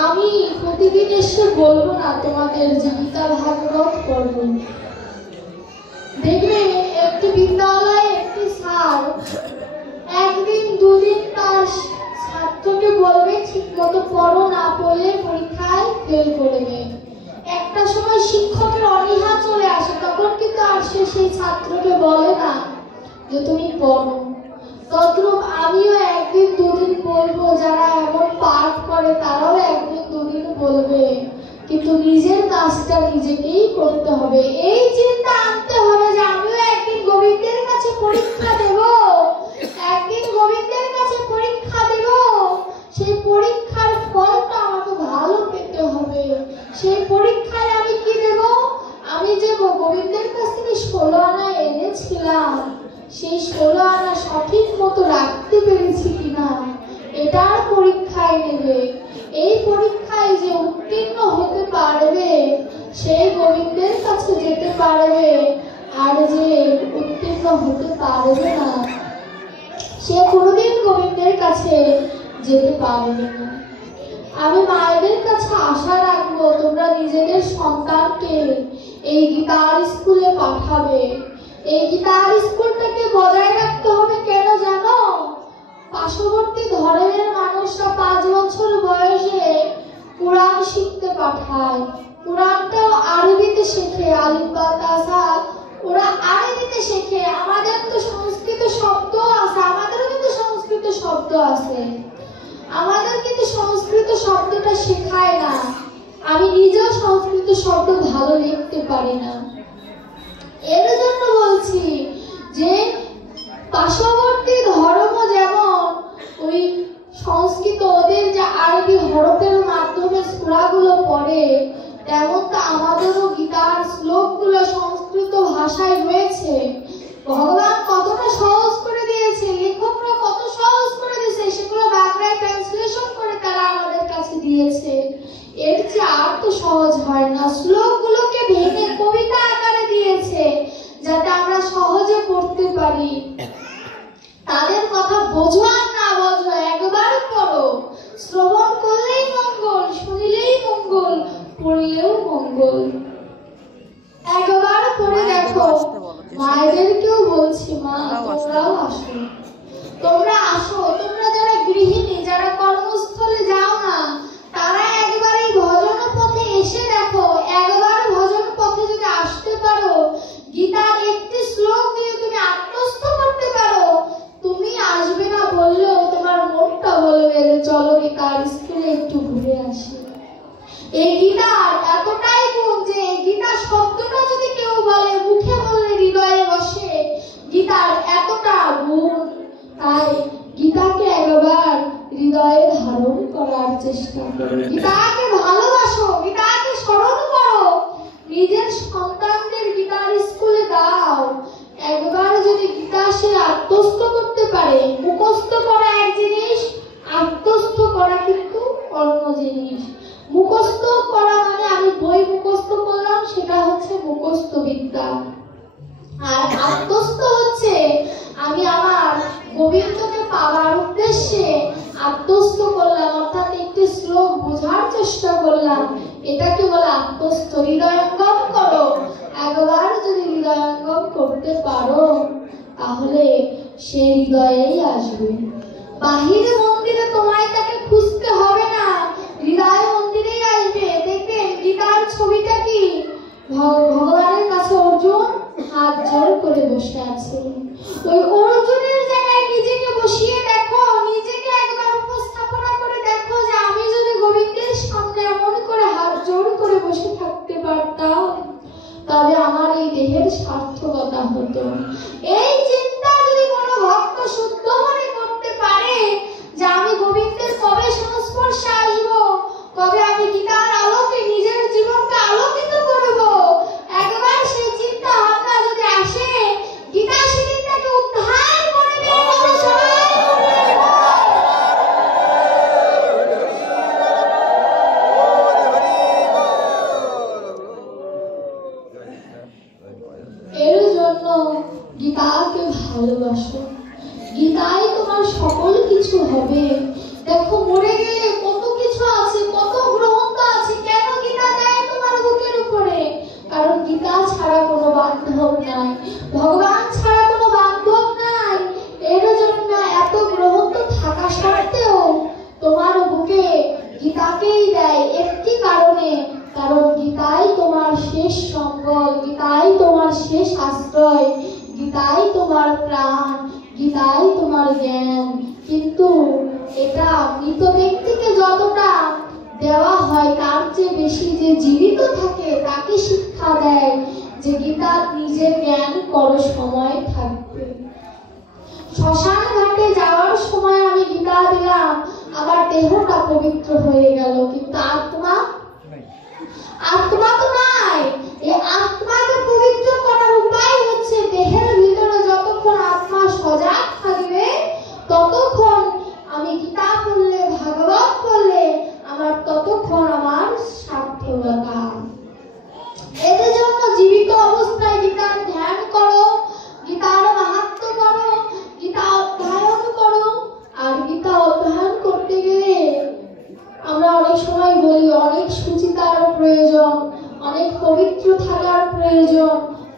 আমি প্রতিদিন এসে বলবো না তোমাদের যে গীতা ভাগবত পড়বো। দেখবে একটি বিদ্যালয়ে একটি স্যার একদিন দুদিন তার ছাত্রকে বলবে ঠিক মতো পড়ো, না পড়লে পরীক্ষায় ফেল করবে। একটা সময় শিক্ষকের অনীহা চলে আসে, তখন কিন্তু আর সে সেই ছাত্রকে বলে না যে তুমি পড়ো। তদ্রূপ আমিও একদিন দুদিন বলবো, যারা এমন পাঠ করে তারাও একদিন দুদিন বলবে, কিন্তু নিজের কাজটা নিজেকেই করতে হবে। এই চিন্তা আনতে হবে যে আমিও একদিন গোবিন্দের কাছে পরীক্ষা দেব, একদিন গোবিন্দের কাছে পরীক্ষা দেব। সেই পরীক্ষার ফলটা আমাকে ভালো পেতে হবে। সেই পরীক্ষায় আমি কি দেব? আমি যে গোবিন্দের কাছ থেকে 16 আনা এনেছিলাম, সেই 16 আনা সঠিক মতো রাখতে পেরেছি কিনা, এটার পরীক্ষায় নেবে। এই পরীক্ষায় যে উত্তীর্ণ হতে পারবে সেই গোবিন্দের কাছে যেতে পারবে, আর যে উত্তীর্ণ হতে পারবে না সে কোনোদিন গোবিন্দের কাছে যেতে পারবে না। আমি মায়েদের কাছে আশা রাখবো, তোমরা নিজেদের সন্তানকে এই গীতার স্কুলে পাঠাবে। এই গীতার স্কুলটাকে বজায় রাখতে হবে। কেন জানো? পার্শ্ববর্তী ধর্মের মানুষরা 5 বছর বয়সে কোরআন শিখতে পাঠায়, কোরআনটাও আরবিতে শেখে, আলিফ বা তাসা ওরা আরবিতে শেখে। আমাদের তো সংস্কৃত শব্দ আছে, আমাদেরও কিন্তু সংস্কৃত শব্দ আছে, আমাদের কিন্তু সংস্কৃত শব্দটা শেখায় না। আমি নিজেও সংস্কৃত শব্দ ভালো লিখতে পারি না। এর জন্য বলছি যে পার্শ্ববর্তী ধর্ম যেমন ওই সংস্কৃত ওদের যে আরবি হরফের মাধ্যমে সূরাগুলো পড়ে, তেমন তো আমাদেরও গীতার শ্লোকগুলো সংস্কৃত ভাষায় রয়েছে। ভগবান কতটা সহজ করে দিয়েছে, লেখকরা কত সহজ করে দিয়েছে, সেগুলো বাংলায় ট্রান্সলেশন করে তারা আমাদের কাছে দিয়েছে। এর চেয়ে আর তো সহজ হয় না। শ্লোকগুলোকে ভেঙে কবিতা আকারে দিয়েছে যাতে আমরা সহজে পড়তে পারি। তাদের কথা বোঝো আর না বোঝো, একবার পড়ো। শ্রবণ করলেই মঙ্গল, শুনলেই মঙ্গল, পড়লেও মঙ্গল। একবার পড়ে দেখো। মায়েদেরকেও বলছি, মা তোমরাও আসো, তোমরা আসো। তোমরা যারা গৃহিণী, যারা কর্মস্থলে যাও না, তারা একবার এই ভজন পথে এসে দেখো। একবার ভজন পথে যদি আসতে পারো, গীতার একটি শ্লোক যদি তুমি আত্মস্থ করতে পারো, তুমি আসবে না বললেও তোমার মনটা বলবে যে চলো গীতার স্কুলে একটু ঘুরে আসি। এই গীতার এতটাই গুণ যে গীতা শব্দটা যদি কেউ বলে, মুখে বললে হৃদয়ে বসে। গীতার এতটা গুণ, তাই গীতাকে একবার হৃদয়ে ধারণ করার চেষ্টা করো। গীতাকে ভালোবাসো, গীতাকে স্মরণ করো। নিজের সন্তানদের গীতার স্কুলে দাও। একবার যদি গীতা সে আত্মস্থ করতে পারে, মুখস্থ করা এক জিনিস, আত্মস্থ করা কিন্তু অন্য জিনিস। মুখস্থ করা মানে আমি বই মুখস্থ করলাম, সেটা হচ্ছে মুখস্থ বিদ্যা। আর আত্মস্থ হচ্ছে আমি আমার গোবিন্দকে পাওয়ার উদ্দেশ্যে আত্মস্থ করলাম, অর্থাৎ একটি শ্লোক বোঝার চেষ্টা করলাম। এটাকে বলে আত্মস্থ। হৃদয়ঙ্গম করো। একবার যদি হৃদয়ঙ্গম করতে পারো, তাহলে সে হৃদয়েই আসবে। বাহিরে মন্দিরে তোমায় তাকে খুঁজতে হবে না, হৃদয় মন্দিরেই আসবে। দেখবেন গীতার ছবিটা কি? ভগবানের কাছে অর্জুন হাত জোড় করে বসে আছে। ওই অর্জুনের জায়গায় নিজেকে বসিয়ে দেখো, নিজেকে একবার উপস্থাপনা করে দেখো যে আমি যদি গোবিন্দের সামনে এমন করে হাত জোড় করে বসে থাকতে পারতাম, তবে আমার এই দেহের সার্থকতা হতো। এই চিন্তা যদি কোনো ভক্ত শুদ্ধ মনে করতে পারে যে আমি গোবিন্দের কবে সংস্পর্শে আসবো, কবে আমি গীতার আলোকে নিজের জীবনকে আলোকিত করব, একবার সেই চিন্তা ভাবনা যদি আসে, গীতা সেদিন তাকে উদ্ধার করে দিয়ে যাবে। এর জন্য গীতাকে ভালোবাসো। গীতায় তোমার সকল কিছু হবে। দেখো মরে গেলে কত কিছু আছে, কত গ্রন্থ আছে। কেন গীতা দেয় তোমার বুকের উপরে? কারণ গীতা ছাড়া কোনো বান্ধব নাই, ভগবান ছাড়া কোনো বান্ধব নাই। এর জন্য এত গ্রন্থ থাকা সত্ত্বেও তোমার বুকে গীতাকেই দেয় একটি কারণে, কারণ গীতাই তোমার শেষ সম্বল, গীতাই তোমার শেষ আশ্রয়, গীতাই তোমার প্রাণ, গীতাই তোমার জ্ঞান। কিন্তু এটা মৃত ব্যক্তিকে যতটা দেওয়া হয় তার চেয়ে বেশি যে জীবিত থাকে তাকে শিক্ষা দেয় যে গীতা নিজের জ্ঞান করো, সময় থাকবে। শ্মশান ঘাটে যাওয়ার সময় আমি গীতা দিলাম, আমার দেহটা পবিত্র হয়ে গেল, কিন্তু আত্মা তো নাই। এই আত্মাকে পবিত্র করার উপায় হচ্ছে দেহের ভিতরে যতক্ষণ আত্মা সজাগ থাকবে, ততক্ষণ আমি গীতা পড়লে, ভাগবত পড়লে আমার ততক্ষণ আমার সার্থকতা। এর জন্য জীবিত অবস্থায় গীতার ধ্যান করো, গীতার মাহাত্ম্য করো, গীতা অধ্যয়ন করো। আর গীতা অধ্যয়ন করতে গেলে আমরা অনেক সময় বলি অনেক সুচিতার প্রয়োজন, অনেক পবিত্র থাকার প্রয়োজন।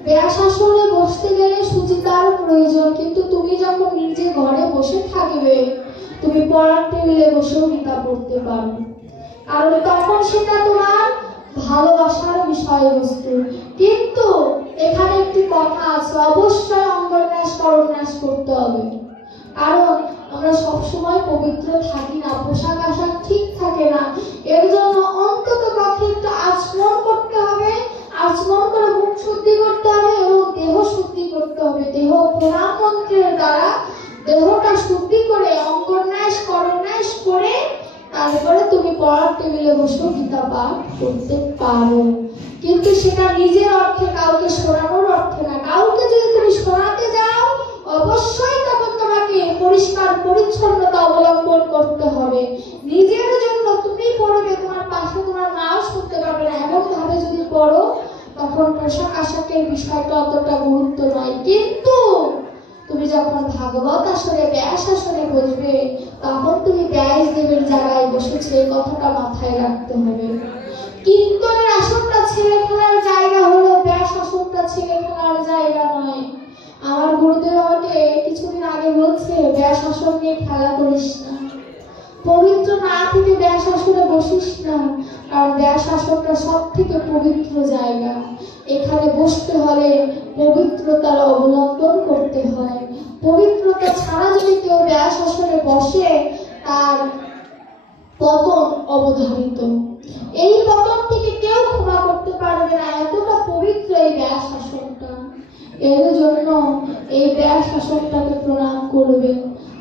ব্যাসাসনে বসতে গেলে সুচিতার প্রয়োজন, কিন্তু তুমি যখন নিজে ঘরে বসে থাকবে, তুমি পড়ার টেবিলে বসেও গীতা পড়তে পারো, কারণ তখন সেটা তোমার ভালোবাসার বিষয়বস্তু। কিন্তু এখানে একটি কথা আছে, অবশ্যই অঙ্গন্যাস করন্যাস করতে হবে। কারণ আমরা সবসময় পবিত্র থাকি না, পোশাক আশাক ঠিক থাকে না। এর জন্য অন্তত পক্ষে একটু আচমন করতে হবে, আচমন করে মুখ শুদ্ধি করতে হবে এবং দেহ শুদ্ধি করতে হবে। দেহ প্রণাম মন্ত্রের দ্বারা দেহটা শুদ্ধি করে অঙ্গন্যাস করন্যাস করে তারপরে তুমি পড়ার টেবিলে বসে গীতা পাঠ করতে পারো। কিন্তু সেটা নিজের অর্থে, কাউকে শোনানোর অর্থে না। কাউকে যদি তুমি শোনাতে যাও অবশ্যই তখন তোমাকে পরিষ্কার পরিচ্ছন্নতা অবলম্বন করতে হবে। নিজের জন্য তুমি পড়বে, তোমার পাশে তোমার নাও শুনতে পারবে না, এমন ভাবে যদি পড়ো তখন পোশাক আশাকের বিষয়টা অতটা গুরুত্ব নয়। কিন্তু তুমি যখন ভাগবত আসরে ব্যাস আসরে বসবে তখন তুমি ব্যাস দেবের জায়গায় বসেছে, এই কথাটা মাথায় রাখতে হবে। কীর্তনের আসনটা ছেড়ে ফেলার জায়গা হলো, ব্যাস আসনটা ছেড়ে ফেলার জায়গা নয়। আমার গুরুদেব আমাকে কিছুদিন আগে বলছে, ব্যাস আসন নিয়ে খেলা করিস না, পবিত্র না থেকে ব্যাস আসনে বসিস না, কারণ ব্যাস আসনটা সব থেকে পবিত্র জায়গা। এখানে বসতে হলে পবিত্রতার অবলম্বন করতে হয়। পবিত্রতা ছাড়া যদি কেউ ব্যাস আসনে বসে তার পতন অবধারিত। এই পতন থেকে কেউ ক্ষমা করতে পারবে না, এতটা পবিত্র এই ব্যাস আসনটা। এর জন্য এই ব্যাস আসনটাকে প্রণাম করবে।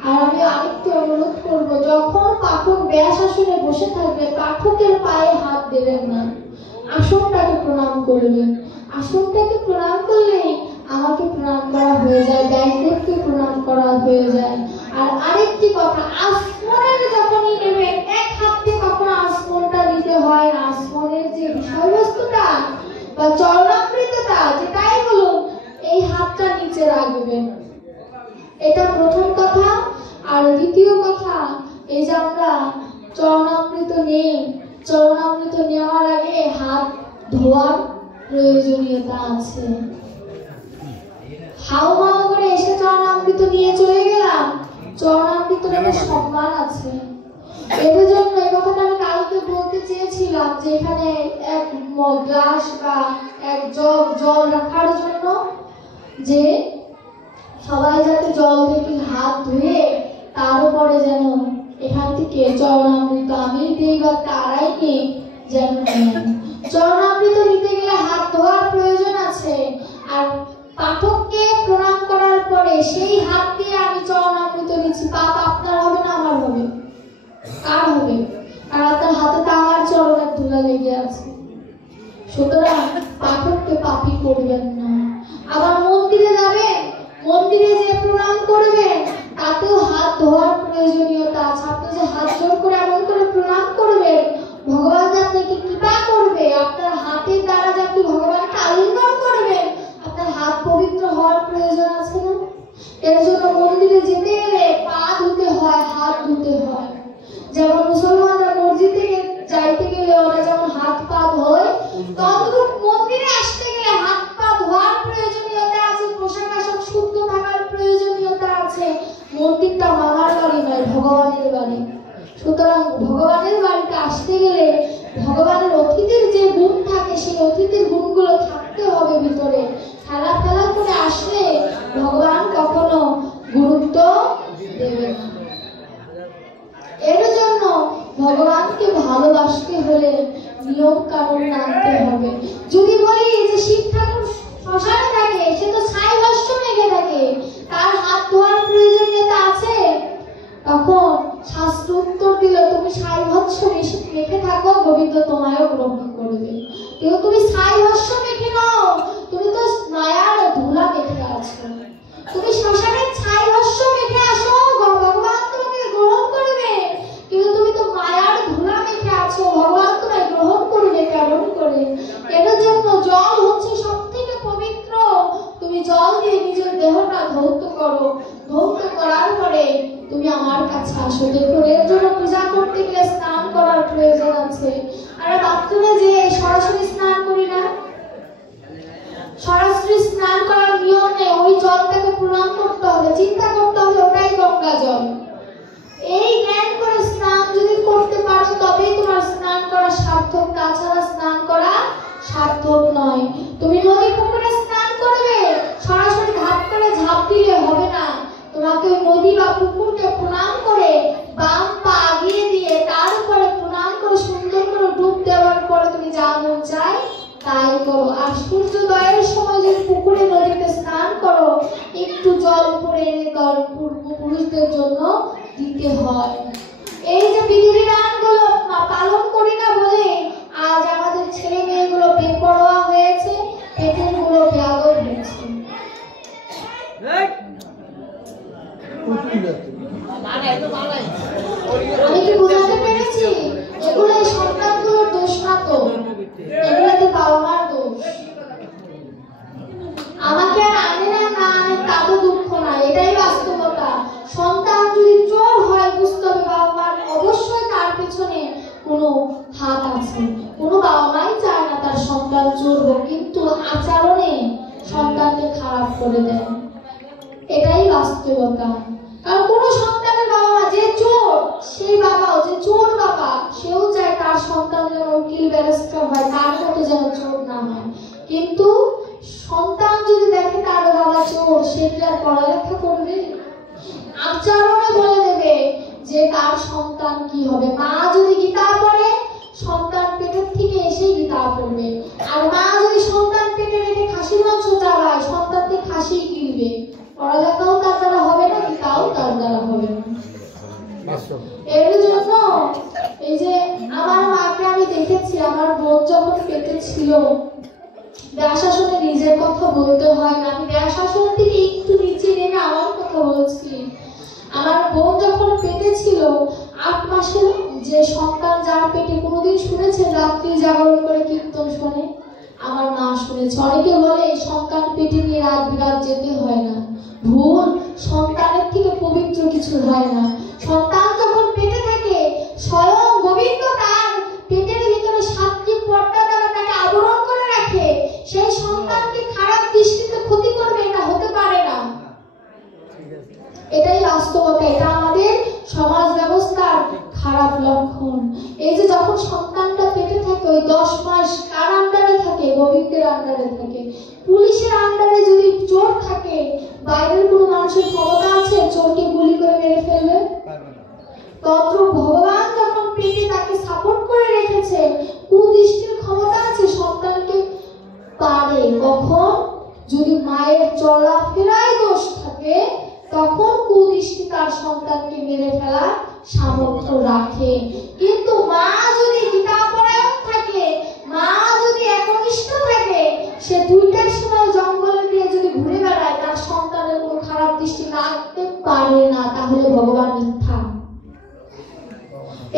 আর আমি আরেকটু অনুরোধ করবো, যখন পাঠক ব্যাস আসনে বসে থাকবে পাঠকের পায়ে হাত দেবেন না, আসনটাকে প্রণাম করবেন। আসনটাকে প্রণাম করলেই আমাকে প্রণাম করা হয়ে যায়, ব্যাসদেবকে প্রণাম করা হয়ে যায়। আর আরেকটি কথা, আসমনের যখনই নেবেন এক হাত দিয়ে কখনো আসমনটা নিতে হয় না। আসমনের যে বিষয়বস্তুটা বা চরণামৃতটা যেটাই বলুন, এই হাতটা নিচে রাখবেন, এটা প্রথম কথা। আর দ্বিতীয় কথা, এই যে আমরা চরণামৃত নেই, চরণামৃত নেওয়ার আগে হাত ধোয়ার প্রয়োজনীয়তা আছে। হাও মাও করে এসে চরণামৃত নিয়ে চলে গেলাম, চরণামৃতের একটা সম্মান আছে। এর জন্য এই কথাটা আমি কালকে বলতে চেয়েছিলাম যে এখানে এক গ্লাস বা এক জগ জল রাখার জন্য, যে সবাই যাতে জল থেকে হাত ধুয়ে তার উপরে যেন এখান থেকে চরণামৃত আমি দিই বা তারাই নেই যেন নেন। চরণামৃত নিতে গেলে হাত ধোয়ার প্রয়োজন আছে। আর পাঠককে প্রণাম করার পরে সেই হাত দিয়ে আমি চরণামৃত নিচ্ছি, পাপ আপনার হবে না আমার হবে? কার হবে? আর আপনার হাতে তো আমার চরণের ধুলা লেগে আছে। সুতরাং পাঠককে পাপী করবেন না। আবার মন্দিরে যাবেন, মন্দিরে যে প্রণাম করবেন তাতেও হাত ধোয়ার প্রয়োজনীয়তা আছে। আপনি যে হাত জোর করে এমন করে প্রণাম করবেন, ভগবান যে আপনাকে কৃপা করবে, আপনার হাতের দ্বারা যে আপনি ভগবানকে আলিঙ্গন করবেন, আপনার হাত পবিত্র হওয়ার প্রয়োজন আছে না? এর জন্য মন্দিরে যেতে গেলে পা ধুতে হয়, হাত ধুতে হয়। যেমন মুসলমানরা মসজিদে যাইতে গেলে ওরা যেমন হাত পা ধোয়, তদ্রূপ মন্দিরে আসতে গেলে হাত পা ধোয়ার প্রয়োজনীয়তা আছে, পোশাক আশাক শুদ্ধ থাকার প্রয়োজনীয়তা আছে। মন্দিরটা মামার বাড়ি নয়, ভগবানের বাড়ি। সুতরাং ভগবানের বাড়িতে আসতে গেলে ভগবানের অতিথির যে গুণ থাকে সেই অতিথির গুণগুলো থাকতে হবে ভিতরে। খেলা ফেলা করে আসলে ভগবান কখনো গুরুত্ব দেবে না। এর জন্য ভগবানকে ভালোবাসতে হলে নিয়ম কানুন মানতে হবে। যদি বলি যে শিব ঠাকুর শ্মশানে থাকে, সে তো ছাই ভস্ম মেখে থাকে, তার হাত ধোয়ার প্রয়োজনীয়তা আছে? তখন শাস্ত্র উত্তর দিল, তুমি ছাই ভস্ম মেখে থাকো, গোবিন্দ তোমায়ও গ্রহণ করবে। কেউ তুমি ছাই ভস্ম মেখে নাও, তুমি তো মায়ার ধুলা মেখে আছো। তুমি শ্মশানের ছাই ভস্ম মেখে আসো, ভগবান তোমাকে গ্রহণ করবে। কিন্তু তুমি তো মায়ার ধুলা মেখে আছো, ভগবান তোমায় গ্রহণ করবে কেমন করে? এর জন্য জল হচ্ছে সব থেকে পবিত্র। তুমি জল দিয়ে নিজের দেহটা ধৌত করো, ধৌত করার পরে তুমি আমার কাছে আসো। দেখো, এর জন্য পূজা করতে গেলে স্নান করার প্রয়োজন আছে। আর বাথরুমে যে সরাসরি স্নান করি না, সরাসরি স্নান করার নিয়ম নেই, ওই জলটাকে প্রণাম করতে হবে, চিন্তা করতে হবে ওটাই গঙ্গা জল। এই জ্ঞান করে স্নান যদি করতে পারো তবেই তোমার স্নান করা সার্থক, তাছাড়া স্নান করা সার্থক নয়। তুমি নদী পুকুরে স্নান করবে, সরাসরি ঘাট করে ঝাঁপ দিলে হবে না। তোমাকে ওই নদী বা পুকুরকে প্রণাম জল উপরে এনে পূর্বপুরুষদের জন্য দিতে হয়। এই যে বিধি বিধানগুলো পালন করি না বলে আজ আমাদের ছেলে মেয়েগুলো বেপরোয়া হয়েছে, পেটের গুলো বেয়াদব হয়েছে। আমি কি বোঝাতে পেরেছি? এগুলো এই সন্তানগুলোর দোষ না তো, এগুলোতে বাবা মার দোষ। আমাকে আর আনে না না আনে তাতে দুঃখ না, এটাই বাস্তবতা। সন্তান যদি চোর হয় বুঝতে হবে বাবা মার অবশ্যই তার পেছনে কোনো হাত আছে। কোনো বাবা মাই চায় না তার সন্তান চোর হোক, কিন্তু আচরণে সন্তানকে খারাপ করে দেয়, এটাই বাস্তবতা। কারণ কোন সন্তানের বাবা মা যে চোর, সেই বাবাও যে চোর বাবা সেও চায় তার সন্তান যেন উকিল ব্যারিস্টার হয়, তার মতো যেন চোর না হয়। কিন্তু সন্তান যদি দেখে তার বাবা চোর, সে কি আর পড়ালেখা করবে? আচরণে বলে দেবে যে তার সন্তান কি হবে। মা যদি গীতা পড়ে, সন্তান পেটের থেকে এসে গীতা পড়বে। আর মা যদি সন্তান পেটে রেখে খাসির মাংস চালায়, সন্তানকে খাসি কিনবে। পড়ালেখাও তার দ্বারা হবে না, গীতাও তার দ্বারা হবে না। এর জন্য এই যে আমার মাকে আমি দেখেছি, আমার বোন যখন পেটে ছিল, ব্যাসাসনে নিজের কথা বলতে হয় না, আমি ব্যাসাসন থেকে একটু নিচে নেমে আমার কথা বলছি। আমার বোন যখন পেটে ছিল, 8 মাসের যে সন্তান যার পেটে, কোনোদিন শুনেছেন রাত্রি জাগরণ করে কীর্তন শোনে? আমার মা শুনেছে। অনেকে বলে সন্তান পেটে নিয়ে রাত বিরাত যেতে হয় না, ভুল। সন্তানের থেকে পবিত্র কিছু হয় না। সন্তান যখন পেটে থাকে, স্বয়ং গোবিন্দ তার পেটের ভিতরে 7টি পর্দা দ্বারা তাকে আবরণ করে রাখে। সেই সন্তানকে খারাপ দৃষ্টিতে ক্ষতি করবে, এটা হতে পারে না। এটাই বাস্তবতা, এটা আমাদের সমাজ ব্যবস্থার খারাপ লক্ষণ। এই যে যখন সন্তানটা পেটে থাকে, ওই 10 মাস কার আন্ডারে থাকে? গোবিন্দের আন্ডারে থাকে। পুলিশের আন্ডারে যদি চোর থাকে, বাইরের কোনো মানুষের ক্ষমতা আছে চোরকে গুলি করে মেরে ফেলবে? তত্র ভগবান যখন পেটে তাকে সাপোর্ট করে রেখেছে, কুদৃষ্টির ক্ষমতা আছে সন্তানকে পারে। কখন? যদি মায়ের চলাফেরায় দোষ থাকে, তখন কুদৃষ্টি তার সন্তানকে মেরে ফেলার সামর্থ্য রাখে। কিন্তু মা যদি গীতাপরায়ণ থাকে, মা যদি একনিষ্ঠ থাকে, সে 2টার সময় জঙ্গলে দিয়ে যদি ঘুরে বেড়ায়, তার সন্তানের কোনো খারাপ দৃষ্টি রাখতে পারে না, তাহলে ভগবান মিথ্যা।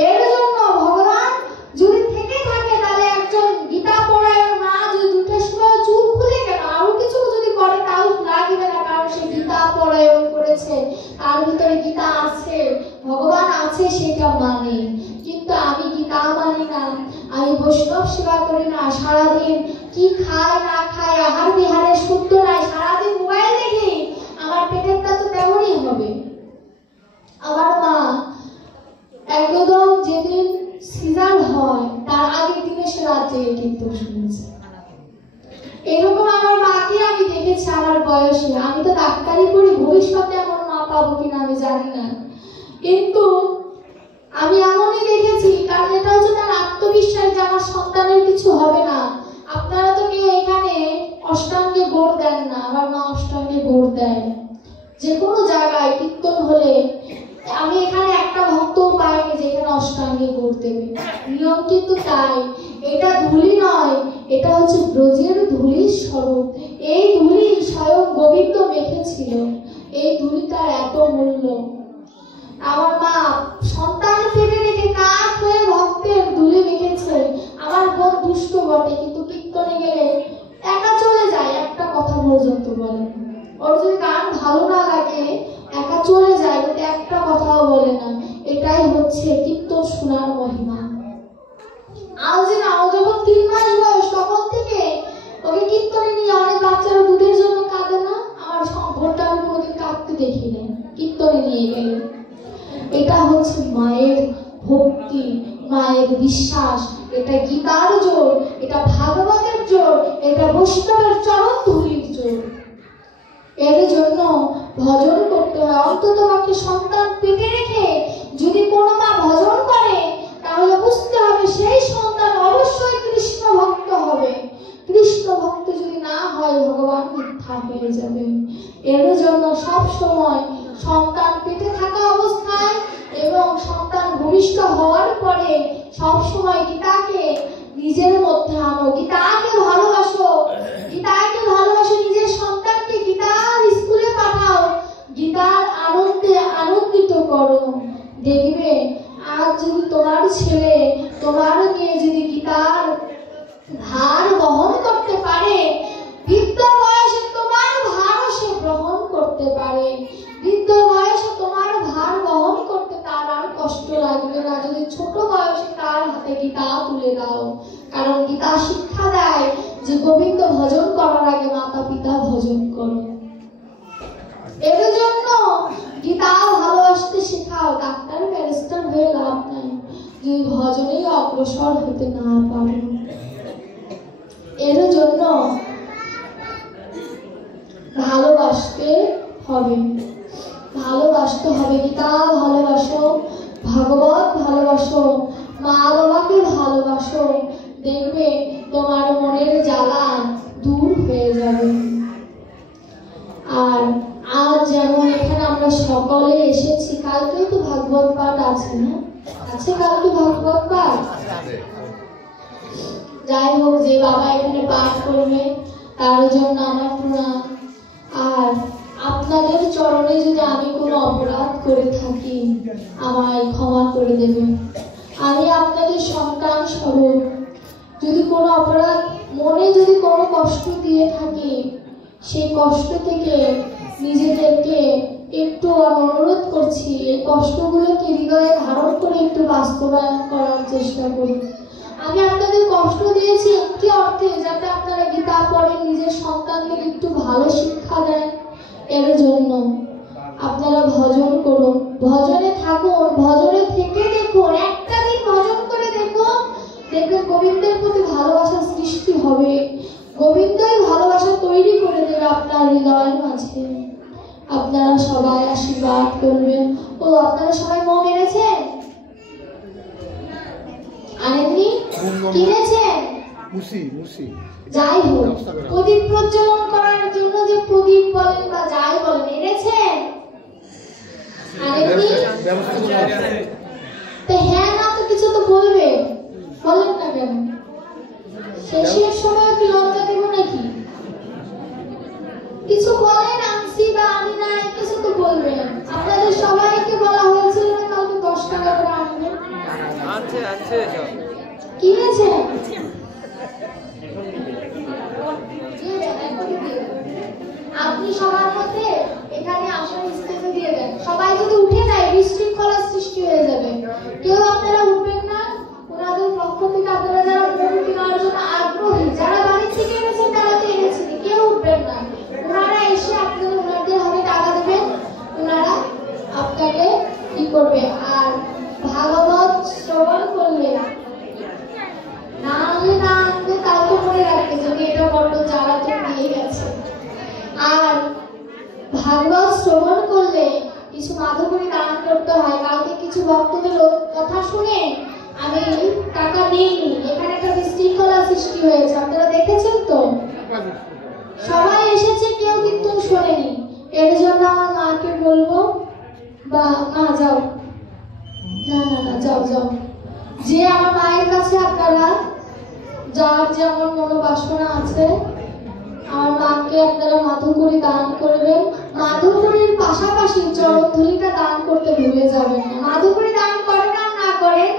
এর জন্য ভগবান যদি থেকে থাকে, তাহলে একজন গীতাপরায়ণ মা যদি 2টার সময় চুল খুলে কেন আরো কিছু যদি করে তাও লাগবে না, কারণ সে গীতাপরায়ণ করেছে, তার ভিতরে গীতা আছে, ভগবান আছে, সেটা মানে। কিন্তু আমি গীতা মানি না, আমি বৈষ্ণব সেবা করি না, সারাদিন কি খায় না খায়, আহার বিহারে শুদ্ধ নাই, সারাদিন মোবাইল দেখি, আমার পেটেরটা তো তেমনই হবে। আমার মা একদম যেদিন সিজার হয় তার আগের দিনে সে রাতে কীর্তন শুনেছে। এরকম আমার মাকে আমি দেখেছি আমার বয়সে। আমি তো ডাক্তারি পড়ি, ভবিষ্যতে আমার মা পাবো কিনা আমি জানি না, কিন্তু আমি এমনই দেখেছি। কারণ এটা হচ্ছে তার আত্মবিশ্বাস যে আমার সন্তানের কিছু হবে না। আপনারা তো কেউ এখানে অষ্টাঙ্গে গোড় দেন না, আমার মা অষ্টাঙ্গে গোড় দেয়। যে কোনো জায়গায় কীর্তন হলে আমি এখানে একটা ভক্ত পাইনি যে এখানে অষ্টাঙ্গে গোড় দেবে, নিয়ম কিন্তু তাই। এটা ধুলি নয়, এটা হচ্ছে ব্রজের ধুলির স্বরূপ। এই ধুলি স্বয়ং গোবিন্দ মেখেছিল, এই ধুলিটার এত মূল্য। আমার মা সন্তান পেটে রেখে কাঠ হয়ে ভক্তের ধুলি মেখেছে। আমার বোন দুষ্ট বটে, কিন্তু কীর্তনে গেলে একা চলে যায়, একটা কথা পর্যন্ত বলে। ওর যদি গান ভালো না লাগে একা চলে যায়, কিন্তু একটা কথাও বলে না। এটাই হচ্ছে কীর্তন শোনার মহিমা। আজ না, ও যখন 3 মাস বয়স তখন থেকে ওকে কীর্তনে নিয়ে অনেক বাচ্চারা দুধের জন্য কাঁদে না, আমার বোনটা আমি কোনোদিন কাঁদতে দেখি না কীর্তনে নিয়ে গেলে। এটা হচ্ছে মায়ের ভক্তি, মায়ের বিশ্বাস, এটা গীতার জোর, এটা ভাগবতের জোর, এটা বৈষ্ণবের চরণ ধুলির জোর। এর জন্য ভজন করতে হয়। অন্তত পক্ষে সন্তান পেটে রেখে যদি কোনো মা ভজন করে, তাহলে বুঝতে হবে সেই সন্তান অবশ্যই কৃষ্ণ ভক্ত হবে। কৃষ্ণ ভক্ত যদি না হয়, ভগবান মিথ্যা হয়ে যাবে। এর জন্য সব সময় সন্তান পেটে থাকা অবস্থায় এবং সন্তান ভূমিষ্ঠ হওয়ার পরে সব সময় গীতাকে নিজের মধ্যে আনো, গীতাকে ভালোবাসো, গীতাকে ভালোবাসো, নিজের সন্তানকে গীতার স্কুলে পাঠাও, গীতার আনন্দে আনন্দিত করো। দেখবে আজ যদি তোমার ছেলে তোমার মেয়ে যদি গীতার ভার বহন করতে পারে, বৃদ্ধ বয়সে তোমার ভারও সে গ্রহণ করতে পারে। বৃদ্ধ বয়সে তোমার ভার বহন করতে তার আর কষ্ট লাগবে না যদি ছোট বয়সে তার হাতে গীতা তুলে দাও। কারণ গীতা শিক্ষা দেয় যে গোবিন্দ ভজন করার আগে মাতা পিতা ভজন করো। এর জন্য গীতা ভালোবাসতে শেখাও। ডাক্তার ব্যারিস্টার হয়ে লাভ নাই যদি ভজনেই অগ্রসর হতে না পারো। এর জন্য ভালোবাসতে হবে, ভালোবাসতে হবে। গীতা ভালোবাসো, ভাগবত ভালোবাসো, মা বাবাকে ভালোবাসো, দেখবে তোমার মনের জ্বালা দূর হয়ে যাবে। আর আজ যেমন এখানে আমরা সকলে এসেছি, কালকেও তো ভাগবত পাঠ আছে না? আছে কালকে ভাগবত পাঠ? যাই হোক, যে বাবা এখানে পাঠ করবে তার জন্য আমার প্রণাম। আর আপনাদের চরণে যদি আমি কোনো অপরাধ করে থাকি আমায় ক্ষমা করে দেবেন। আমি আপনাদের সন্তান স্বরূপ যদি কোনো অপরাধ মনে যদি কোনো কষ্ট দিয়ে থাকি, সেই কষ্ট থেকে নিজেদেরকে একটু অনুরোধ করছি এই কষ্টগুলোকে হৃদয়ে ধারণ করে একটু বাস্তবায়ন করার চেষ্টা করুন। আমি আপনাদের কষ্ট দিয়েছি একটি অর্থে যাতে আপনারা গীতা পড়েন, নিজের সন্তানদের একটু ভালো শিক্ষা দেন। এর জন্য আপনারা ভজন করুন, ভজনে থাকুন, ভজনে থেকে দেখুন, একটা দিন ভজন করে দেখুন, দেখবেন গোবিন্দের প্রতি ভালোবাসা সৃষ্টি হবে। গোবিন্দই ভালোবাসা তৈরি করে দেবে আপনার হৃদয়ের মাঝে। আপনারা সবাই আশীর্বাদ করবেন। ও আপনারা সবাই মোম এনেছেন? আনেননি? কিনেছেন? যাই হোক, প্রদীপ প্রজ্বলন করার জন্য যে প্রদীপ বলেন বা যাই বলেন, এনেছেন? আনেননি? তো হ্যাঁ না তো কিছু তো বলবে, বলেন না কেন? শেষের সময় কি লজ্জা দেব নাকি? কিছু বলেন, আনছি বা আনি নাই, কিছু তো বলবেন। আপনাদের সবাইকে বলা হয়েছিল না কালকে 10 টাকা করে আনবেন? কিনেছেন? আপনি সবার মধ্যে এখানে আসার স্টেজে দিয়ে দেন। সবাই যদি উঠে যায় বিশৃঙ্খলার সৃষ্টি হয়ে যাবে। কেউ আপনারা উঠবেন না। ওনাদের পক্ষ থেকে আপনারা যারা মোম কেনার জন্য আগ্রহী, যারা বাড়ি থেকে এনেছেন তারা তো এনেছেন, কেউ উঠবেন না। ওনারা এসে আপনাদের ওনাদের হাতে টাকা দেবেন, ওনারা আপনাকে কি করবে। আর ভাগবত শ্রবণ করলে না আনলে না আনবে তাকে মনে রাখবে যদি এটা বড্ড জ্বালাতন দিয়ে গেছে। আর ভাগবত শ্রবণ করলে কিছু মাধুকরী দান করতে হয়। কালকে কিছু ভক্তদের কথা শুনে আমি টাকা নিইনি, এখানে একটা বিশৃঙ্খলা সৃষ্টি হয়েছে, আপনারা দেখেছেন তো? সবাই এসেছে, কেউ কিন্তু শোনেনি। এর জন্য আমার মাকে বলবো, বা মা যাও, না না না যাও যাও, যে আমার মায়ের কাছে আপনারা যার যেমন মনোবাসনা আছে আমার মাকে আপনারা মাধুকরী দান করবেন। মাধুকরীর পাশাপাশি চরণধুলিটা দান করতে ভুলে যাবেন না। মাধুকরী দান করেন আর না করেন,